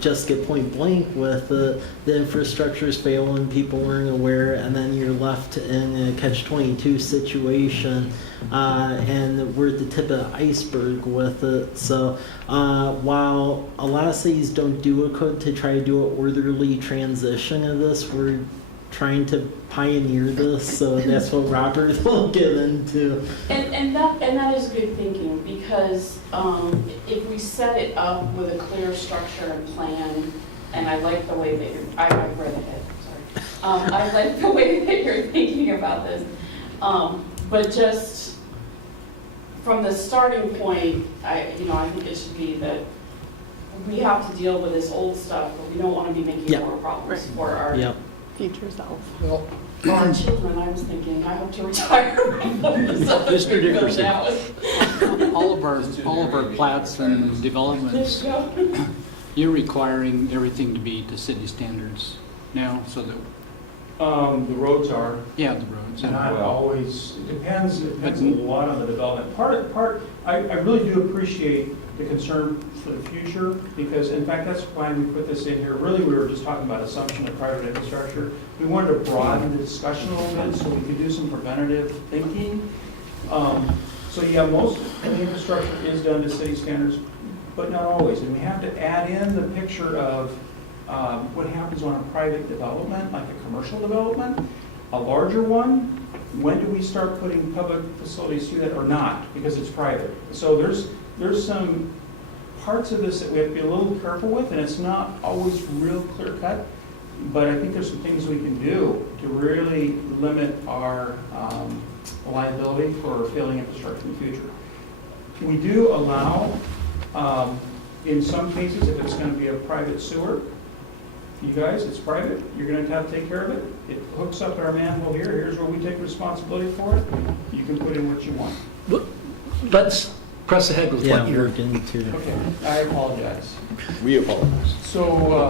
just get point blank with the infrastructure is failing, people weren't aware, and then you're left in a catch-22 situation, and we're at the tip of the iceberg with it. So while a lot of cities don't do a code to try to do an orderly transition of this, we're trying to pioneer this, so that's what Robert will get into. And that is good thinking because if we set it up with a clear structure and plan, and I like the way that I read ahead, sorry. I like the way that you're thinking about this. But just from the starting point, I think it should be that we have to deal with this old stuff, but we don't want to be making Yeah. more problems Right. for our Yep. Future self. Well, for our children. I was thinking, I hope to retire from this other Mr. big build Dickerson. now. All of our plats and developments, There you go. you're requiring everything to be to city standards now, so that, The roads are, yeah, the roads. not always, it depends a lot on the development. I really do appreciate the concern for the future, because in fact, that's why we put this in here. Really, we were just talking about assumption of private infrastructure. We wanted to broaden the discussion a little bit so we could do some preventative thinking. So yeah, most of the infrastructure is done to city standards, but not always. And we have to add in the picture of what happens on a private development, like a commercial development, a larger one. When do we start putting public facilities through that or not, because it's private? So there's some parts of this that we have to be a little careful with, and it's not always real clear cut, but I think there's some things we can do to really limit our liability for failing infrastructure in the future. We do allow, in some cases, if it's going to be a private sewer, you guys, it's private, you're going to have to take care of it. It hooks up our manhole here, here's where we take responsibility for it. You can put in what you want. Let's press ahead with Yeah, what we're you're... getting to. Okay, I apologize. We apologize. So,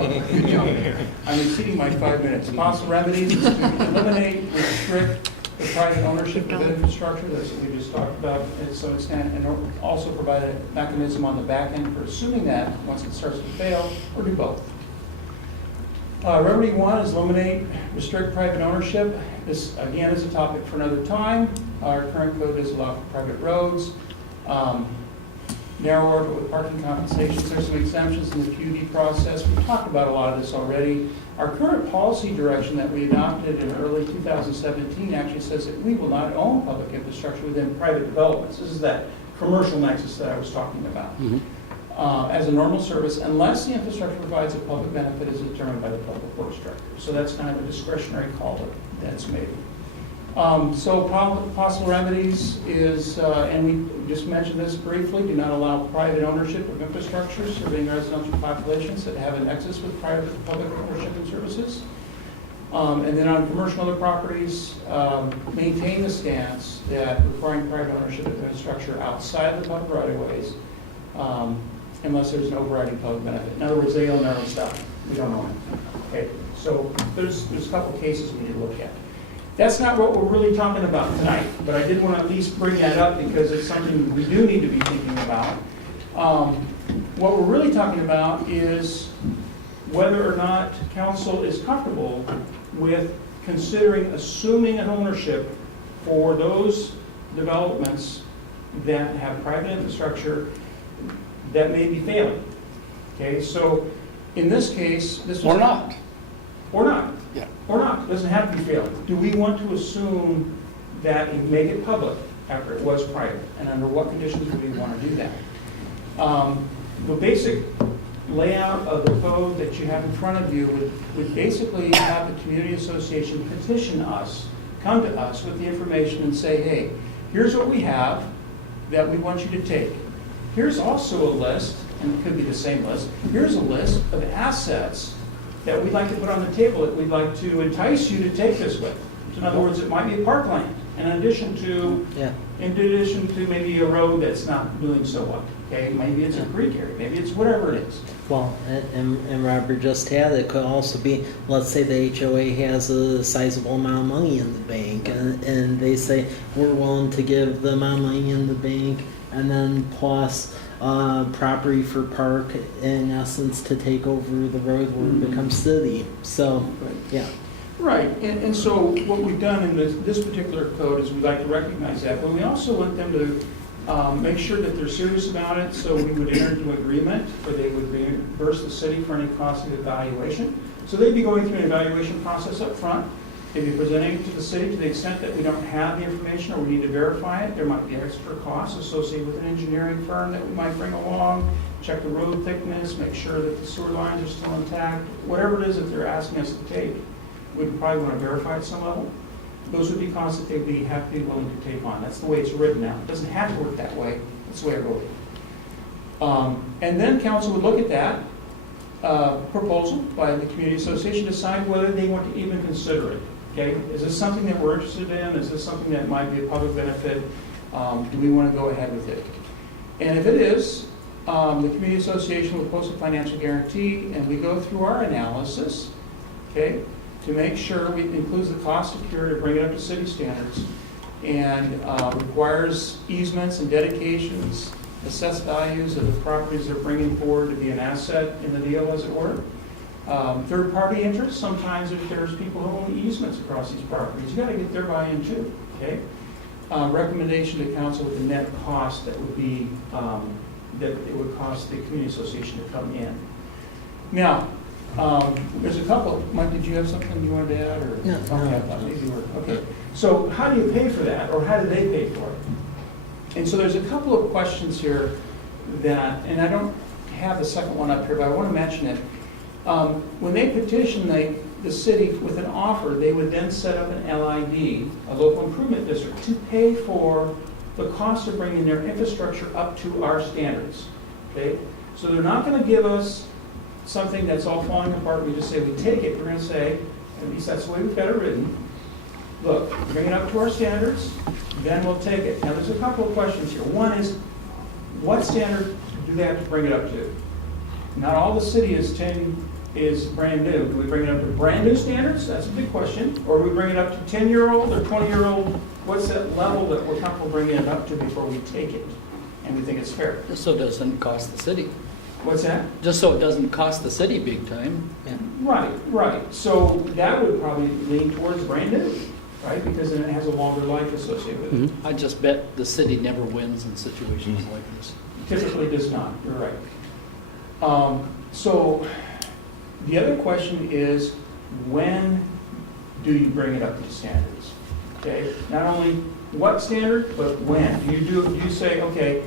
I'm exceeding my 5 minutes. Possible remedies is to eliminate, restrict the private ownership of infrastructure, that's what we just talked about, and so extent, and also provide a mechanism on the back end for assuming that, once it starts to fail, or do both. Remedy one is eliminate, restrict private ownership. This, again, is a topic for another time. Our current code does allow for private roads. Narrower, but with parking compensations. There's some exemptions in the PUD process. We've talked about a lot of this already. Our current policy direction that we adopted in early 2017 actually says that we will not own public infrastructure within private developments. This is that commercial nexus that I was talking about. As a normal service, unless the infrastructure provides a public benefit as determined by the public works director. So that's kind of a discretionary call that's made. So possible remedies is, and we just mentioned this briefly, do not allow private ownership of infrastructure serving residential populations that have a nexus with private public ownership and services. And then on commercial other properties, maintain the stance that requiring private ownership of infrastructure outside the public right-of-ways, unless there's an overriding public benefit. In other words, they own their own stuff. We don't own it. Okay. So there's a couple cases we need to look at. That's not what we're really talking about tonight, but I did want to at least bring that up because it's something we do need to be thinking about. What we're really talking about is whether or not council is comfortable with considering assuming an ownership for those developments that have private infrastructure that may be failing. Okay, so in this case, this was... Or not. Or not. Yeah. Or not, it doesn't have to be failing. Do we want to assume that you make it public after it was private? And under what conditions do we want to do that? The basic layout of the code that you have in front of you would basically have the community association petition us, come to us with the information and say, hey, here's what we have that we want you to take. Here's also a list, and it could be the same list, here's a list of assets that we'd like to put on the table that we'd like to entice you to take this with. So in other words, it might be a parkland, in addition to maybe a road that's not doing so well. Okay, maybe it's a creek area, maybe it's whatever it is. Well, and Robert just had, it could also be, let's say the HOA has a sizable amount of money in the bank, and they say, we're willing to give the amount of money in the bank, and then plus property for park, in essence, to take over the road where it becomes city. So, yeah. Right, and so what we've done in this particular code is we'd like to recognize that, but we also want them to make sure that they're serious about it, so we would enter into agreement, or they would reimburse the city for any cost of evaluation. So they'd be going through an evaluation process up front. They'd be presenting it to the city to the extent that we don't have the information or we need to verify it. There might be extra costs associated with an engineering firm that we might bring along, check the road thickness, make sure that the sewer lines are still intact, whatever it is that they're asking us to take. We'd probably want to verify at some level. Those would be costs that they'd have to be willing to take on. That's the way it's written now. It doesn't have to work that way. That's the way I wrote it. And then council would look at that proposal by the community association, decide whether they want to even consider it. Okay, is this something that we're interested in? Is this something that might be a public benefit? Do we want to go ahead with it? And if it is, the community association will post a financial guarantee, and we go through our analysis, okay, to make sure we includes the cost of cure to bring it up to city standards, and requires easements and dedications, assessed values of the properties they're bringing forward to be an asset in the deal, as it were. Third-party interests, sometimes if there's people who own easements across these properties, you got to get their buy-in too, okay? Recommendation to council with the net cost that would be, that it would cost the community association to come in. Now, there's a couple, Mike, did you have something you wanted to add? Or? No. Okay, I thought maybe you were, okay. So how do you pay for that, or how do they pay for it? And so there's a couple of questions here that, and I don't have the second one up here, but I want to mention it. When they petition the city with an offer, they would then set up an LID, a local improvement district, to pay for the cost of bringing their infrastructure up to our standards. Okay, so they're not going to give us something that's all falling apart. We just say we take it. We're going to say, at least that's the way we've got it written. Look, bring it up to our standards, then we'll take it. Now, there's a couple of questions here. One is, what standard do they have to bring it up to? Not all the city is brand new. Do we bring it up to brand new standards? That's a big question. Or do we bring it up to 10-year-old or 20-year-old? What's that level that we're comfortable bringing it up to before we take it and we think it's fair? Just so it doesn't cost the city. What's that? Just so it doesn't cost the city big time. Yeah. Right. So that would probably lean towards brand new, right? Because then it has a longer life associated with it. I just bet the city never wins in situations like this. Typically does not. You're right. So the other question is, when do you bring it up to the standards? Okay, not only what standard, but when. Do you say, okay,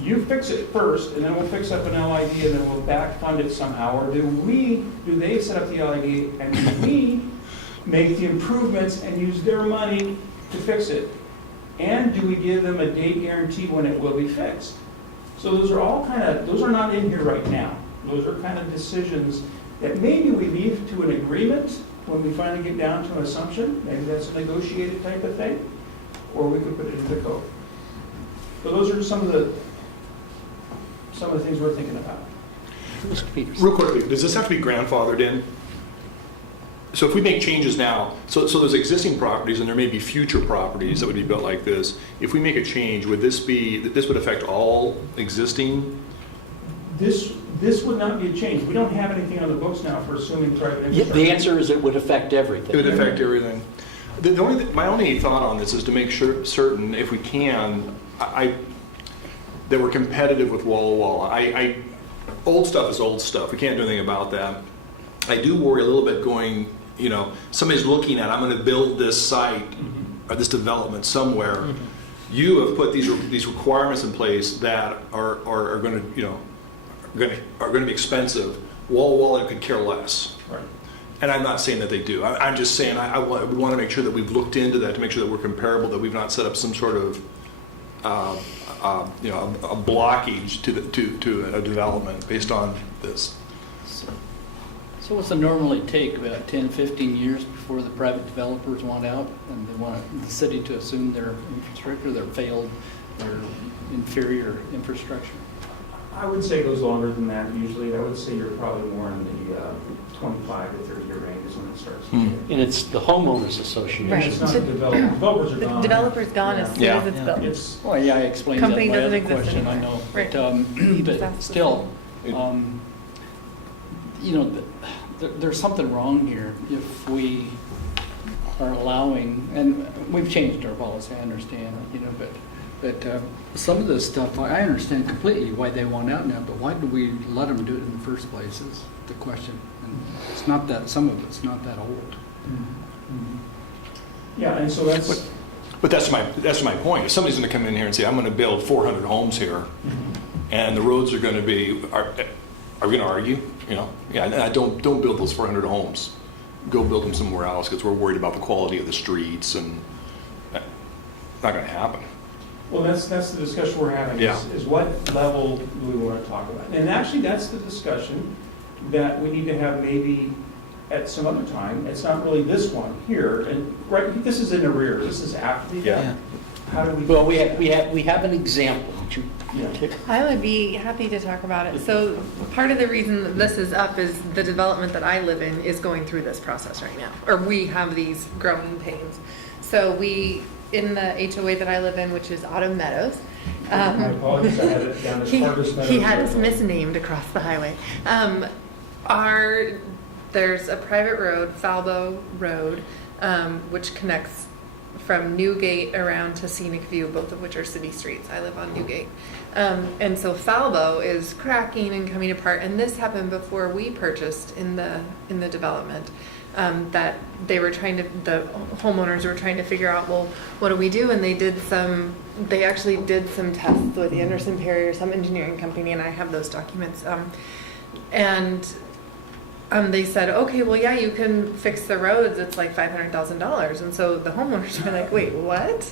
you fix it first, and then we'll fix up an LID, and then we'll back fund it somehow, or do they set up the LID, and do we make the improvements and use their money to fix it? And do we give them a date guarantee when it will be fixed? So those are all those are not in here right now. Those are kind of decisions that maybe we leave to an agreement when we finally get down to an assumption. Maybe that's a negotiated type of thing, or we could put it into code. So those are some of the things we're thinking about. Real quickly, does this have to be grandfathered in? So if we make changes now, so there's existing properties and there may be future properties that would be built like this. If we make a change, would this would affect all existing? This would not be a change. We don't have anything on the books now for assuming private infrastructure. The answer is it would affect everything. It would affect everything. My only thought on this is to make certain, if we can, that were competitive with wall to wall. Old stuff is old stuff. We can't do anything about that. I do worry a little bit going, somebody's looking at, I'm going to build this site or this development somewhere. You have put these requirements in place that are going to be expensive. Wall to wall, I could care less. Right. And I'm not saying that they do. I'm just saying we want to make sure that we've looked into that to make sure that we're comparable, that we've not set up some sort of a blockage to a development based on this. So what's it normally take, about 10, 15 years before the private developers want out and they want the city to assume their infrastructure, their inferior infrastructure? I would say it goes longer than that usually. I would say you're probably more in the 25 to 30 year range is when it starts. And it's the homeowners association. Right. It's not the developer. Developers are The gone. developer's gone as soon as it's Yeah. built. It's, Well, yeah, I explained that Company in my doesn't other exist question, I anymore. know. Right. But That's the still, thing. there's something wrong here if we are allowing, and we've changed our policy, I understand, but some of this stuff, I understand completely why they want out now, but why do we let them do it in the first place is the question. And it's not that, some of it's not that old. yeah, and so that's. But that's my point. If somebody's going to come in here and say, I'm going to build 400 homes here, and the roads are going to be, are we going to argue? Yeah, don't build those 400 homes. Go build them somewhere else because we're worried about the quality of the streets, and that's not going to happen. Well, that's the discussion we're having, Yeah. is what level do we want to talk about? And actually, that's the discussion that we need to have maybe at some other time. It's not really this one here, and right, this is in arrears, this is after the event. How do we? Well, we have an example. Would you take? I would be happy to talk about it. So part of the reason that this is up is the development that I live in is going through this process right now, or we have these growing pains. So in the HOA that I live in, which is Autumn Meadows. My apologies, I had it down as Harvest Meadows. He had us misnamed across the highway. There's a private road, Falbo Road, which connects from Newgate around to Scenic View, both of which are city streets. I live on Newgate. And so Falbo is cracking and coming apart, and this happened before we purchased in the development. That the homeowners were trying to figure out, well, what do we do? And they actually did some tests with Anderson Perry or some engineering company, and I have those documents. They said, okay, well, yeah, you can fix the roads. It's like $500,000. And so the homeowners were like, wait, what?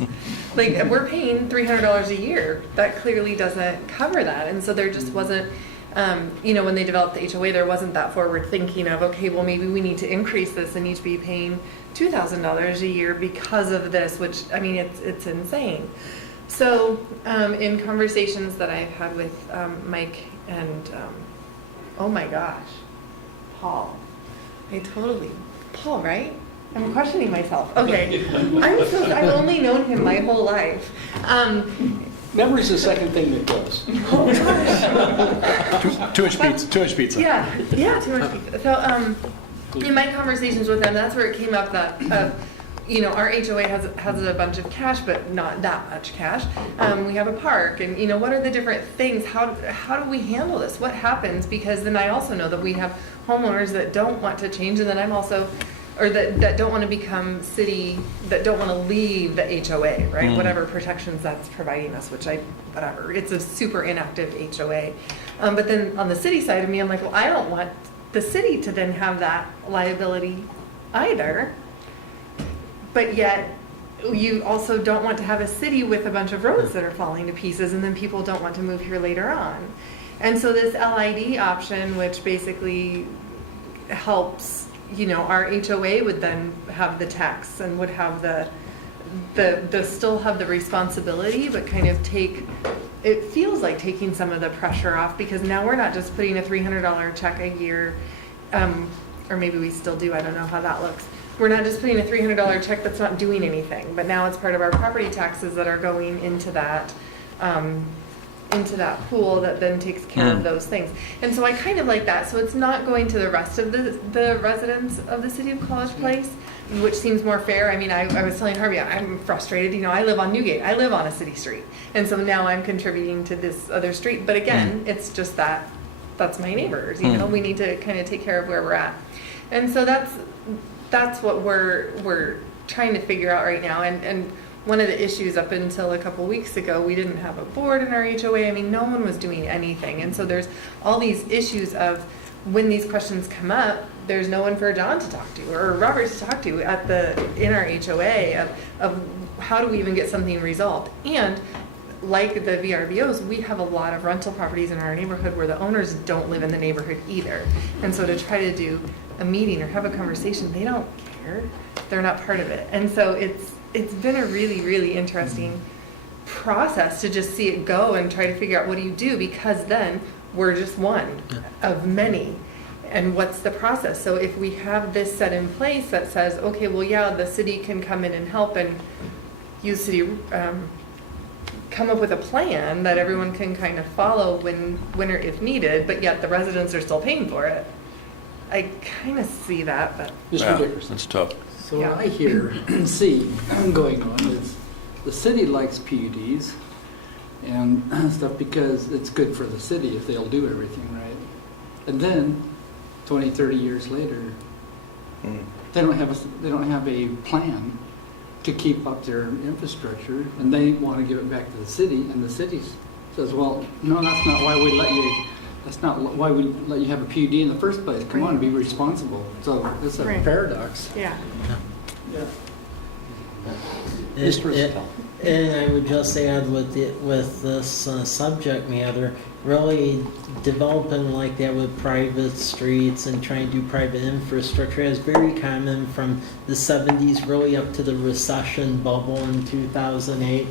Like, we're paying $300 a year. That clearly doesn't cover that. And so there just wasn't, when they developed the HOA, there wasn't that forward thinking of, okay, well, maybe we need to increase this and need to be paying $2,000 a year because of this, which, I mean, it's insane. So in conversations that I've had with Mike and, oh my gosh, Paul. Paul, right? I'm questioning myself. Okay. I've only known him my whole life. Memory's the second thing that goes. Oh gosh. Too much pizza. Yeah, too much pizza. So in my conversations with them, that's where it came up that, our HOA has a bunch of cash, but not that much cash. We have a park, and what are the different things? How do we handle this? What happens? Because then I also know that we have homeowners that don't want to change, and then I'm also, or that don't want to become city, that don't want to leave the HOA, right? Whatever protections that's providing us, whatever. It's a super inactive HOA. But then on the city side of me, I'm like, well, I don't want the city to then have that liability either. But yet, you also don't want to have a city with a bunch of roads that are falling to pieces, and then people don't want to move here later on. And so this LID option, which basically helps, our HOA would then have the tax and would have the still have the responsibility, but kind of it feels like taking some of the pressure off, because now we're not just putting a $300 check a year, or maybe we still do, I don't know how that looks. We're not just putting a $300 check that's not doing anything, but now it's part of our property taxes that are going into that pool that then takes care of those things. And so I kind of like that. So it's not going to the rest of the residents of the city of College Place, which seems more fair. I mean, I was telling Harvey, I'm frustrated. You know, I live on Newgate. I live on a city street. And so now I'm contributing to this other street. But again, it's just that's my neighbors. You know, we need to kind of take care of where we're at. And so that's what we're trying to figure out right now. And one of the issues up until a couple weeks ago, we didn't have a board in our HOA. I mean, no one was doing anything. And so there's all these issues of when these questions come up, there's no one for John to talk to or Robert to talk to in our HOA of how do we even get something resolved. And like the VRBOs, we have a lot of rental properties in our neighborhood where the owners don't live in the neighborhood either. And so to try to do a meeting or have a conversation, they don't care. They're not part of it. And so it's been a really, really interesting process to just see it go and try to figure out what do you do, because then we're just one of many. And what's the process? So if we have this set in place that says, okay, well, yeah, the city can come in and help and use city, come up with a plan that everyone can kind of follow when or if needed, but yet the residents are still paying for it. I kind of see that, but. Mr. Dickerson. That's tough. So Yeah. what I hear and see going on is the city likes PUDs and stuff because it's good for the city if they'll do everything right. And then 20, 30 years later, they don't have a plan to keep up their infrastructure, and they want to give it back to the city, and the city says, well, no, that's not why we let you. That's not why we let you have a PUD in the first place. Come on, be responsible. So it's a paradox. Yeah. And I would just add with this subject matter, really developing like that with private streets and trying to do private infrastructure is very common from the 70s really up to the recession bubble in 2008.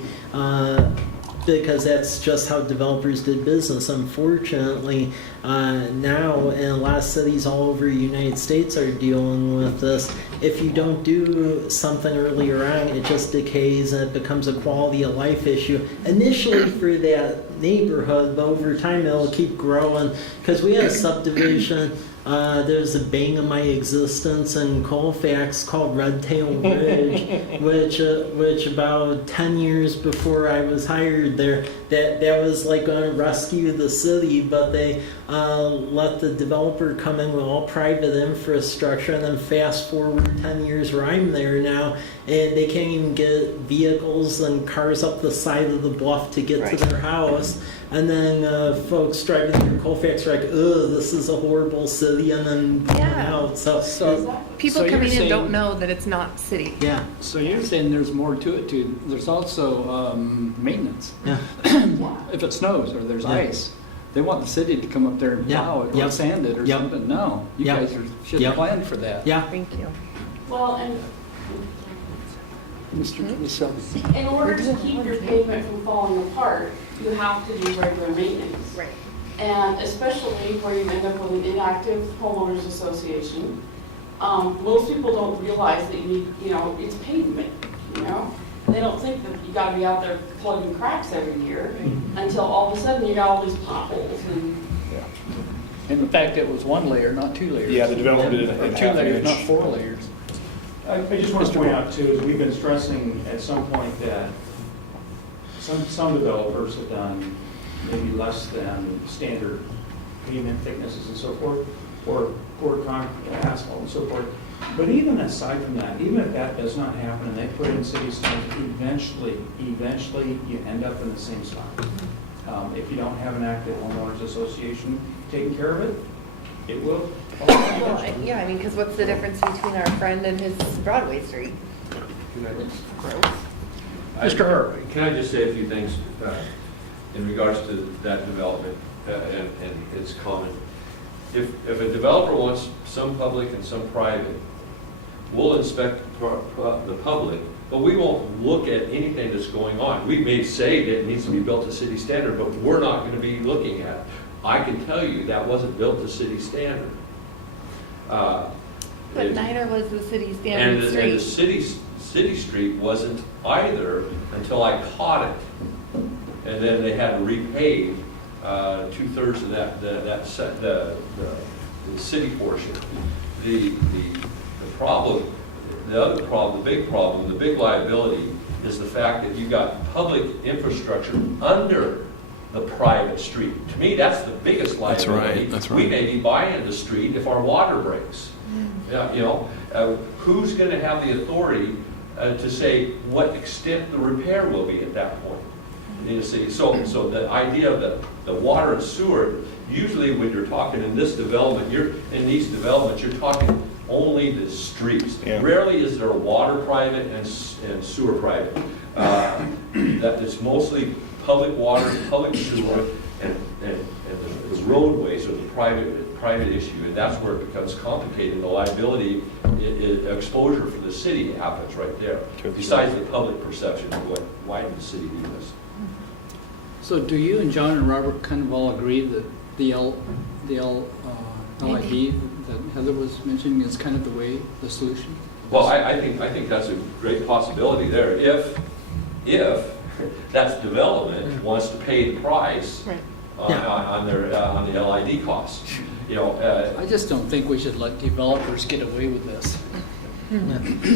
Because that's just how developers did business. Unfortunately, now in a lot of cities all over the United States are dealing with this. If you don't do something earlier on, it just decays and it becomes a quality of life issue. Initially for that neighborhood, but over time it'll keep growing. Because we had a subdivision, there's a bane of my existence in Colfax called Red Tail Ridge, which about 10 years before I was hired there, that was like going to rescue the city, but they let the developer come in with all private infrastructure, and then fast forward 10 years where I'm there now, and they can't even get vehicles and cars up the side of the bluff to get to their house. And then folks driving through Colfax are like, ugh, this is a horrible city, and then going out. So People So coming you're in don't saying- know that it's not city. yeah, So you're saying there's more to it too. There's also maintenance. yeah. If it snows or there's Yeah. ice, they want the city to come up there and Yeah. plow it or Yep. sand it or Yep. something. No, you Yep. guys should Yep. plan for that. Yeah. Thank you. Well, and Mr. Michelle. in order to keep your pavement from falling apart, you have to do regular maintenance. Right. And especially where you end up with an inactive homeowners association. Most people don't realize that you need, it's pavement, They don't think that you gotta be out there plugging cracks every year until all of a sudden you got all these potholes and. And the fact it was one layer, not two layers. Yeah, the developer did it Or in two half an layers, inch. not 4 layers. I just want Mr. to point Moore. out too, is we've been stressing at some point that some developers have done maybe less than standard pavement thicknesses and so forth, or poured concrete, asphalt and so forth. But even aside from that, even if that does not happen and they put in city standards, eventually you end up in the same spot. If you don't have an active homeowners association taking care of it, it will. Well, yeah, I mean, because what's the difference between our friend and his Broadway Street? Mr. Hurd. Can I just say a few things in regards to that development and its comment? If a developer wants some public and some private, we'll inspect the public, but we won't look at anything that's going on. We may say that it needs to be built to city standard, but we're not going to be looking at it. I can tell you that wasn't built to city standard. But neither was the city And standard the street. city street wasn't either until I caught it. And then they had to repave 2/3 of the city portion. The problem the other problem, the big liability is the fact that you've got public infrastructure under the private street. To me, that's the biggest liability. That's We right. may be buying the street if our water breaks. Yeah, you know, who's going to have the authority to say what extent the repair will be at that point? You see, so the idea of the water and sewer, usually when you're talking in this development, in these developments, you're talking only the streets. Yeah. Rarely is there a water private and sewer private. That is mostly public water, public sewer, and the roadways are the private issue, and that's where it becomes complicated. The liability, exposure for the city happens right there. Besides the public perception of why did the city do this? So do you and John and Robert kind of all agree that the LID that Heather was mentioning is kind of the way, the solution? Well, I think that's a great possibility there. If that development wants to pay the price Right. on the LID costs, you know. I just don't think we should let developers get away with this.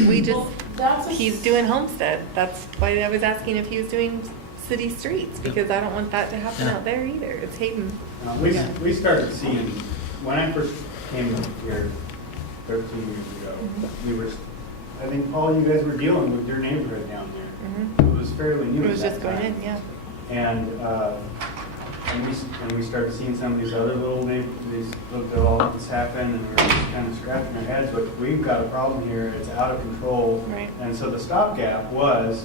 We just, Well, that's a- he's doing Homestead. That's why I was asking if he was doing city streets, because I don't want that to happen out there either. It's Hayden. We started seeing, when I first came here 13 years ago, we were, I think, Paul, you guys were dealing with your neighborhood down there. It was fairly new It at was that just going time. in, yeah. And we started seeing some of these other these little developments happen, and we were just kind of scratching our heads, but we've got a problem here, it's out of control. Right. And so the stopgap was,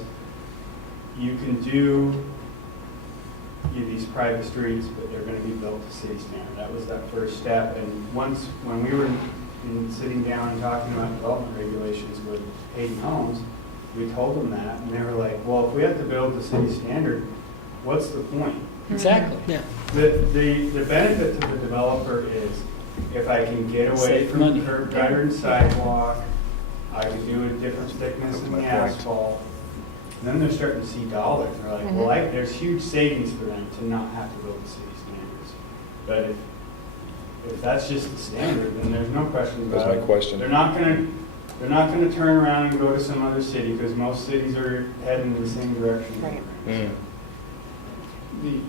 you can do these private streets, but they're gonna be built to city standard. That was that first step, and when we were sitting down and talking about development regulations with Hayden Homes, we told them that, and they were like, well, if we have to build to city standard, what's the point? Exactly. Yeah. The benefit to the developer is, if I can get away Save from money. curb gutter and sidewalk, I can do a different thickness in the asphalt. Then they're starting to see dollars, and they're like, well, there's huge savings for them to not have to build to city standards. But if that's just the standard, then there's no question about it. That's my question. They're not gonna turn around and go to some other city, because most cities are heading in the same direction. Right. The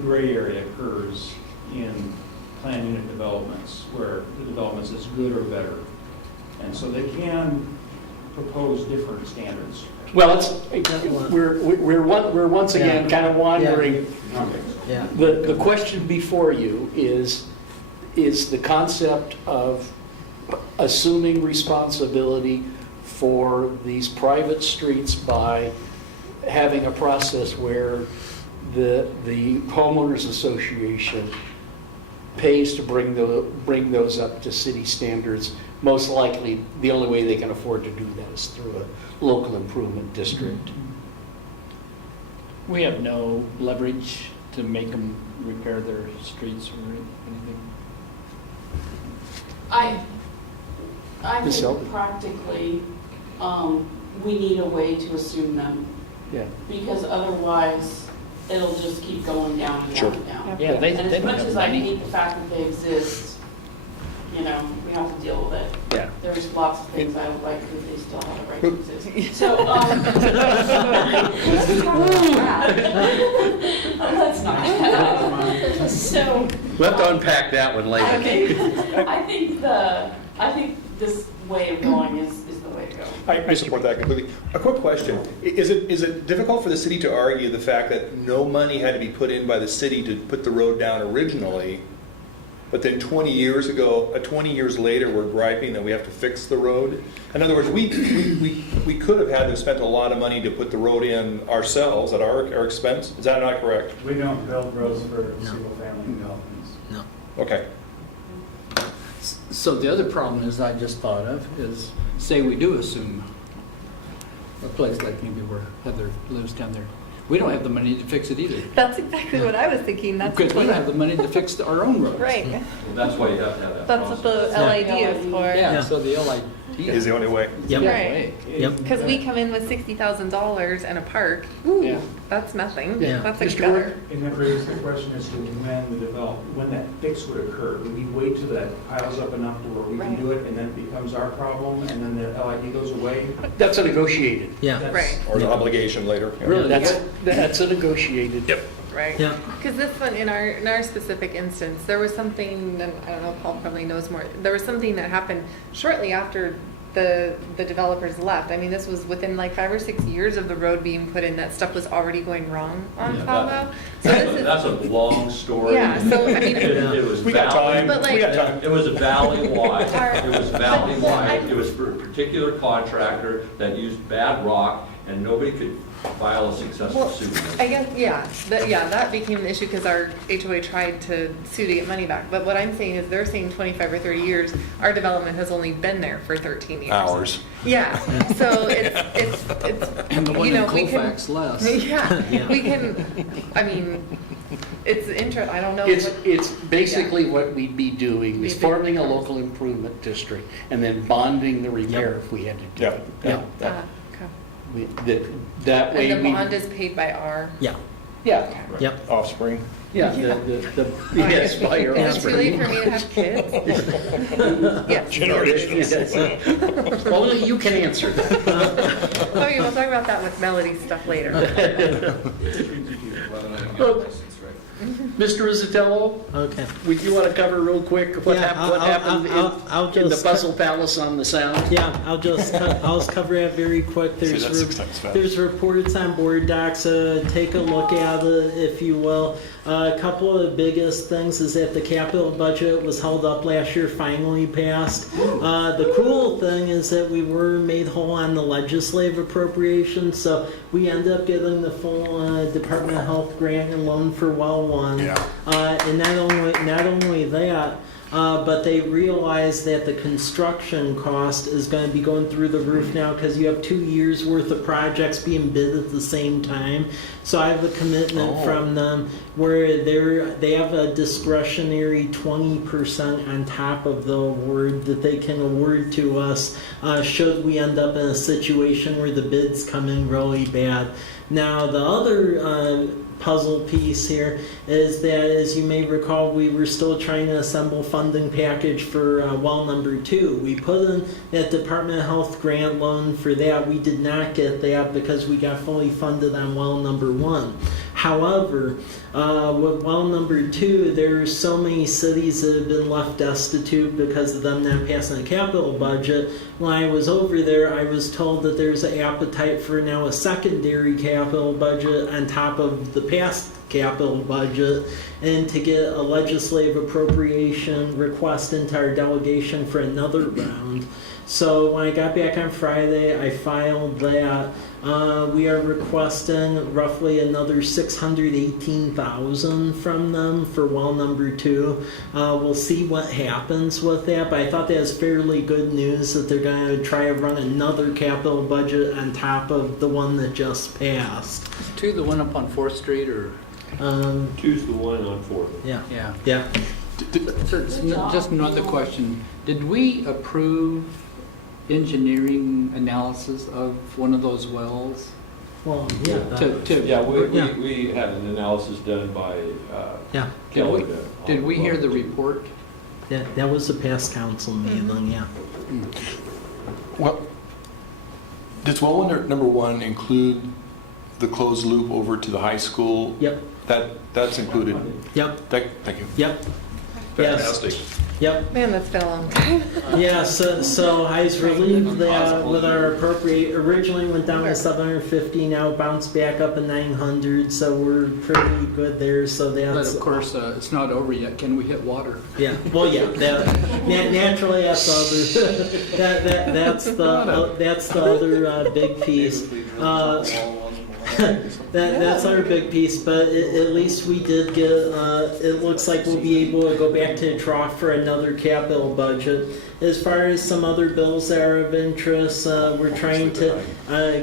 gray area occurs in planned unit developments where the development is good or better. And so they can propose different standards. Well, we're once again kind of wandering. Yeah. The question before you is the concept of assuming responsibility for these private streets by having a process where the homeowners association pays to bring those up to city standards. Most likely, the only way they can afford to do that is through a local improvement district. We have no leverage to make them repair their streets or anything. I Ms. Selby? think practically, we need a way to assume them, Yeah. because otherwise, it'll just keep going down and Sure. down and down. Yeah, they And as don't much have as I money. hate the fact that they exist, we have to deal with it. Yeah. There's lots of things I would like that they still have a right to exist. So, let's not. So, We'll have to unpack that one later. okay, I think this way of going is the way to go. I support that completely. A quick question. Is it difficult for the city to argue the fact that no money had to be put in by the city to put the road down originally, but then 20 years later, we're griping that we have to fix the road? In other words, we could have had to spend a lot of money to put the road in ourselves at our expense. Is that not correct? We don't build roads for single-family developments. No. Okay. So the other problem is I just thought of is, say we do assume a place like maybe where Heather lives down there. We don't have the money to fix it either. That's exactly what I was thinking. That's Because we don't have the money to fix our own roads. right. Well, that's why you have to have that That's what the process. LID is for. Yeah, Yeah. so the LID Is the only way. Yep. Right. Yep. Because we come in with $60,000 and a park. Ooh, Yeah. that's nothing. Yeah. That's a Mr. gutter. And that raises the question as to when that fix would occur. Do we wait till that piles up enough to where we can Right. do it, and then it becomes our problem, and then the LID goes away? That's a negotiated. Yeah, That's- Right. Or an obligation later. Yeah. Really, that's a negotiated. Yep. Right. yeah. Because this one, in our specific instance, there was something, and I don't know, Paul probably knows more, there was something that happened shortly after the developers left. I mean, this was within like 5 or 6 years of the road being put in, that stuff was already going wrong on Yeah, Falmouth. So this is, That's a long story. yeah, so I mean, It was We got valley- time. But like- We got time. It was valley-wide. It was Well, valley-wide. It was for a particular contractor that used bad rock, and nobody could file a successful well, suit. I guess, yeah, that became an issue because our HOA tried to sue to get money back. But what I'm saying is they're saying 25 or 30 years. Our development has only been there for 13 years. Hours. Yeah, so it's And the one you in know, we can, Colfax less. yeah, Yeah. we can, I mean, it's I don't know. It's, what- it's basically what we'd be doing, is We'd be- forming a local improvement district and then bonding the repair if we had to do Yep. it. Yeah. okay. That way And the we. bond is paid by our, Yeah, Yeah, yep. Offspring. yeah, yes, by your is it too late offspring. for me to have kids? Yes. Yes. Only you can answer that. Okay, we'll talk about that with Melody's stuff later. Mr. Rizzatello, Okay. would you want to cover real quick what Yeah, happened I'll in the just Puzzle Palace on the Sound? Yeah, I'll just cover it very quick. See, There's that's 6 times fast. there's reports on board docs. Take a look at it if you will. A couple of the biggest things is that the capital budget was held up last year, finally passed. The cool thing is that we were made whole on the legislative appropriation, so we end up getting the full Department of Health grant and loan for well one. Yeah. And not only that, but they realize that the construction cost is going to be going through the roof now because you have 2 years worth of projects being bid at the same time. So I have a commitment from them where they have a discretionary 20% on top of the award that they can award to us should we end up in a situation where the bids come in really bad. Now the other puzzle piece here is that, as you may recall, we were still trying to assemble funding package for well number 2. We put in that Department of Health grant loan for that. We did not get that because we got fully funded on well number 1. However, with well number 2, there's so many cities that have been left destitute because of them not passing a capital budget. When I was over there, I was told that there's an appetite for now a secondary capital budget on top of the past capital budget, and to get a legislative appropriation request into our delegation for another round. So when I got back on Friday, I filed that. We are requesting roughly another $618,000 from them for well number 2. We'll see what happens with that, but I thought that was fairly good news that they're going to try to run another capital budget on top of the one that just passed. Two, the one up on 4th Street, or, Choose the one on 4th. Yeah, yeah. yeah. So it's just another question. Did we approve engineering analysis of one of those wells? Well, yeah. Yeah, Yeah. we had an analysis done by Yeah, Kelly. Did we hear the report? that was the past council meeting, yeah. Well, does well number 1 include the closed loop over to the high school? Yep, That's included. yep, Thank you. yep. Yes. Fantastic. Yep. Man, that's been a long time. Yeah, so I was relieved that with our appropriate, originally went down to 750, now bounced back up to 900, so we're pretty good there, so But that's. of course, it's not over yet. Can we hit water? Yeah, well, yeah, naturally, that's the other, that's the other big piece. That's our big piece, but at least we did get, it looks like we'll be able to go back to the trough for another capital budget. As far as some other bills that are of interest, we're trying to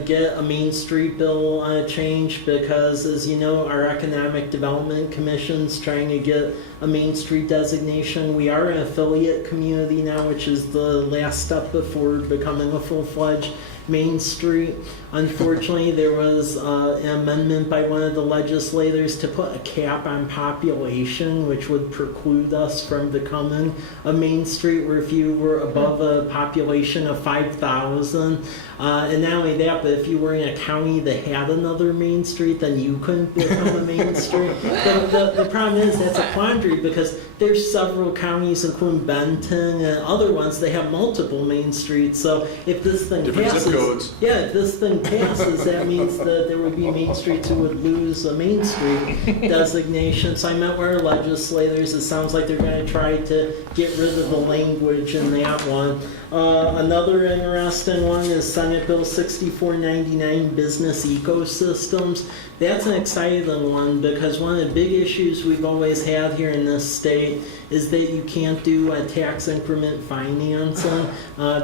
get a Main Street bill changed because, as you know, our Economic Development Commission's trying to get a Main Street designation. We are an affiliate community now, which is the last step before becoming a full-fledged Main Street. Unfortunately, there was an amendment by one of the legislators to put a cap on population, which would preclude us from becoming a Main Street where if you were above a population of 5,000, and not only that, but if you were in a county that had another Main Street, then you couldn't become a Main Street. But the problem is that's a quandary because there's several counties, including Benton and other ones, that have multiple Main Streets. So if this thing Different passes, zip codes. yeah, if this thing passes, that means that there would be Main Streets who would lose a Main Street designation. So I met with our legislators. It sounds like they're going to try to get rid of the language in that one. Another interesting one is Senate Bill 6499, Business Ecosystems. That's an exciting one because one of the big issues we've always had here in this state is that you can't do a tax increment financing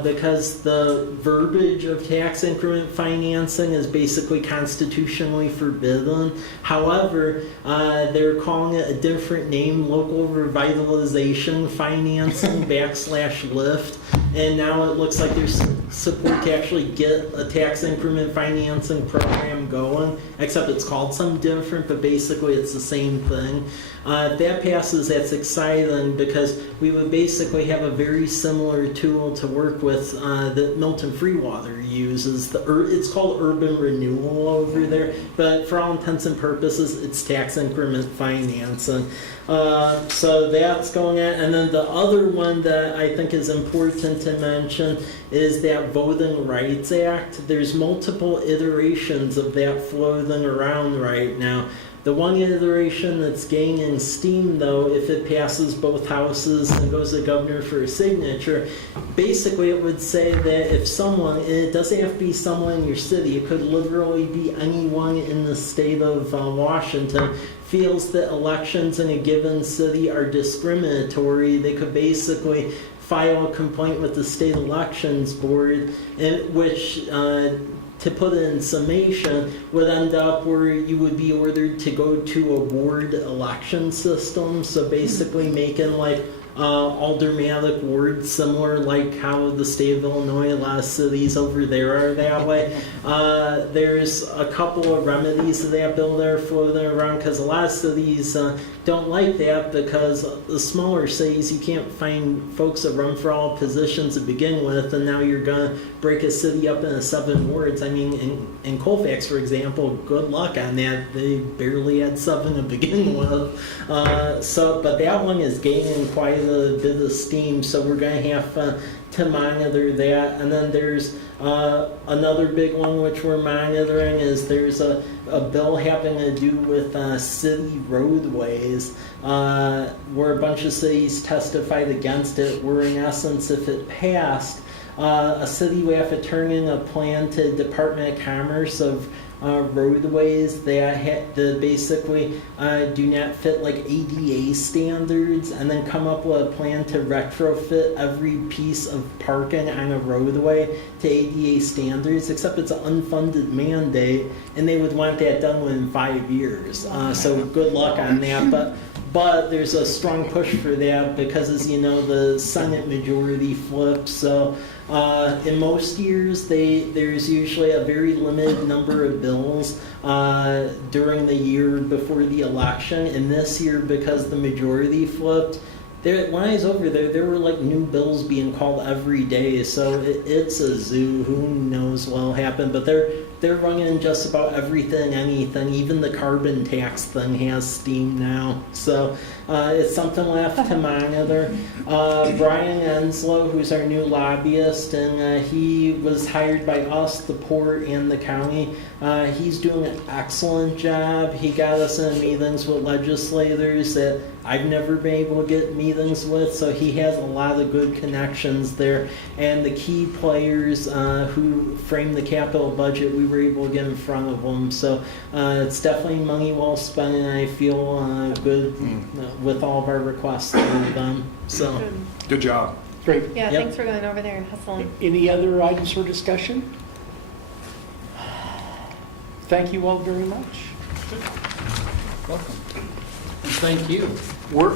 because the verbiage of tax increment financing is basically constitutionally forbidden. However, they're calling it a different name, local revitalization financing /LIFT. And now it looks like there's support to actually get a tax increment financing program going, except it's called something different, but basically it's the same thing. If that passes, that's exciting because we would basically have a very similar tool to work with that Milton Freewater uses. It's called urban renewal over there, but for all intents and purposes, it's tax increment financing. So that's going on. And then the other one that I think is important to mention is that Voting Rights Act. There's multiple iterations of that floating around right now. The one iteration that's gaining steam, though, if it passes both houses and goes to the governor for a signature, basically it would say that if someone, and it doesn't have to be someone in your city, it could literally be anyone in the state of Washington, feels that elections in a given city are discriminatory, they could basically file a complaint with the state elections board, which to put it in summation, would end up where you would be ordered to go to a ward election system. So basically making like aldermanic wards, similar like how the state of Illinois, a lot of cities over there are that way. There's a couple of remedies to that bill that are floating around because a lot of cities don't like that because the smaller cities, you can't find folks that run for all positions to begin with, and now you're going to break a city up into 7 wards. I mean, in Colfax, for example, good luck on that. They barely had 7 to begin with. But that one is gaining quite a bit of steam, so we're going to have to monitor that. And then there's another big one which we're monitoring is there's a bill having to do with city roadways where a bunch of cities testified against it, where in essence if it passed, a city would have to turn in a plan to the Department of Commerce of roadways that basically do not fit like ADA standards, and then come up with a plan to retrofit every piece of parking on a roadway to ADA standards, except it's an unfunded mandate, and they would want that done within 5 years. So good luck on that. But there's a strong push for that because, as you know, the Senate majority flips. So in most years, there's usually a very limited number of bills during the year before the election. And this year, because the majority flipped, when I was over there were like new bills being called every day. So it's a zoo. Who knows what'll happen? But they're running just about everything, anything. Even the carbon tax thing has steam now. So it's something left to monitor. Brian Enslow, who's our new lobbyist, and he was hired by us, the port, and the county. He's doing an excellent job. He got us in meetings with legislators that I've never been able to get meetings with, so he has a lot of good connections there. And the key players who framed the capital budget, we were able to get in front of them. So it's definitely money well spent, and I feel good with all of our requests that we've done. So Good job. Great. Yeah, Yep. thanks for going over there and hustling. Any other items for discussion? Thank you all very much. Welcome. And thank you. Work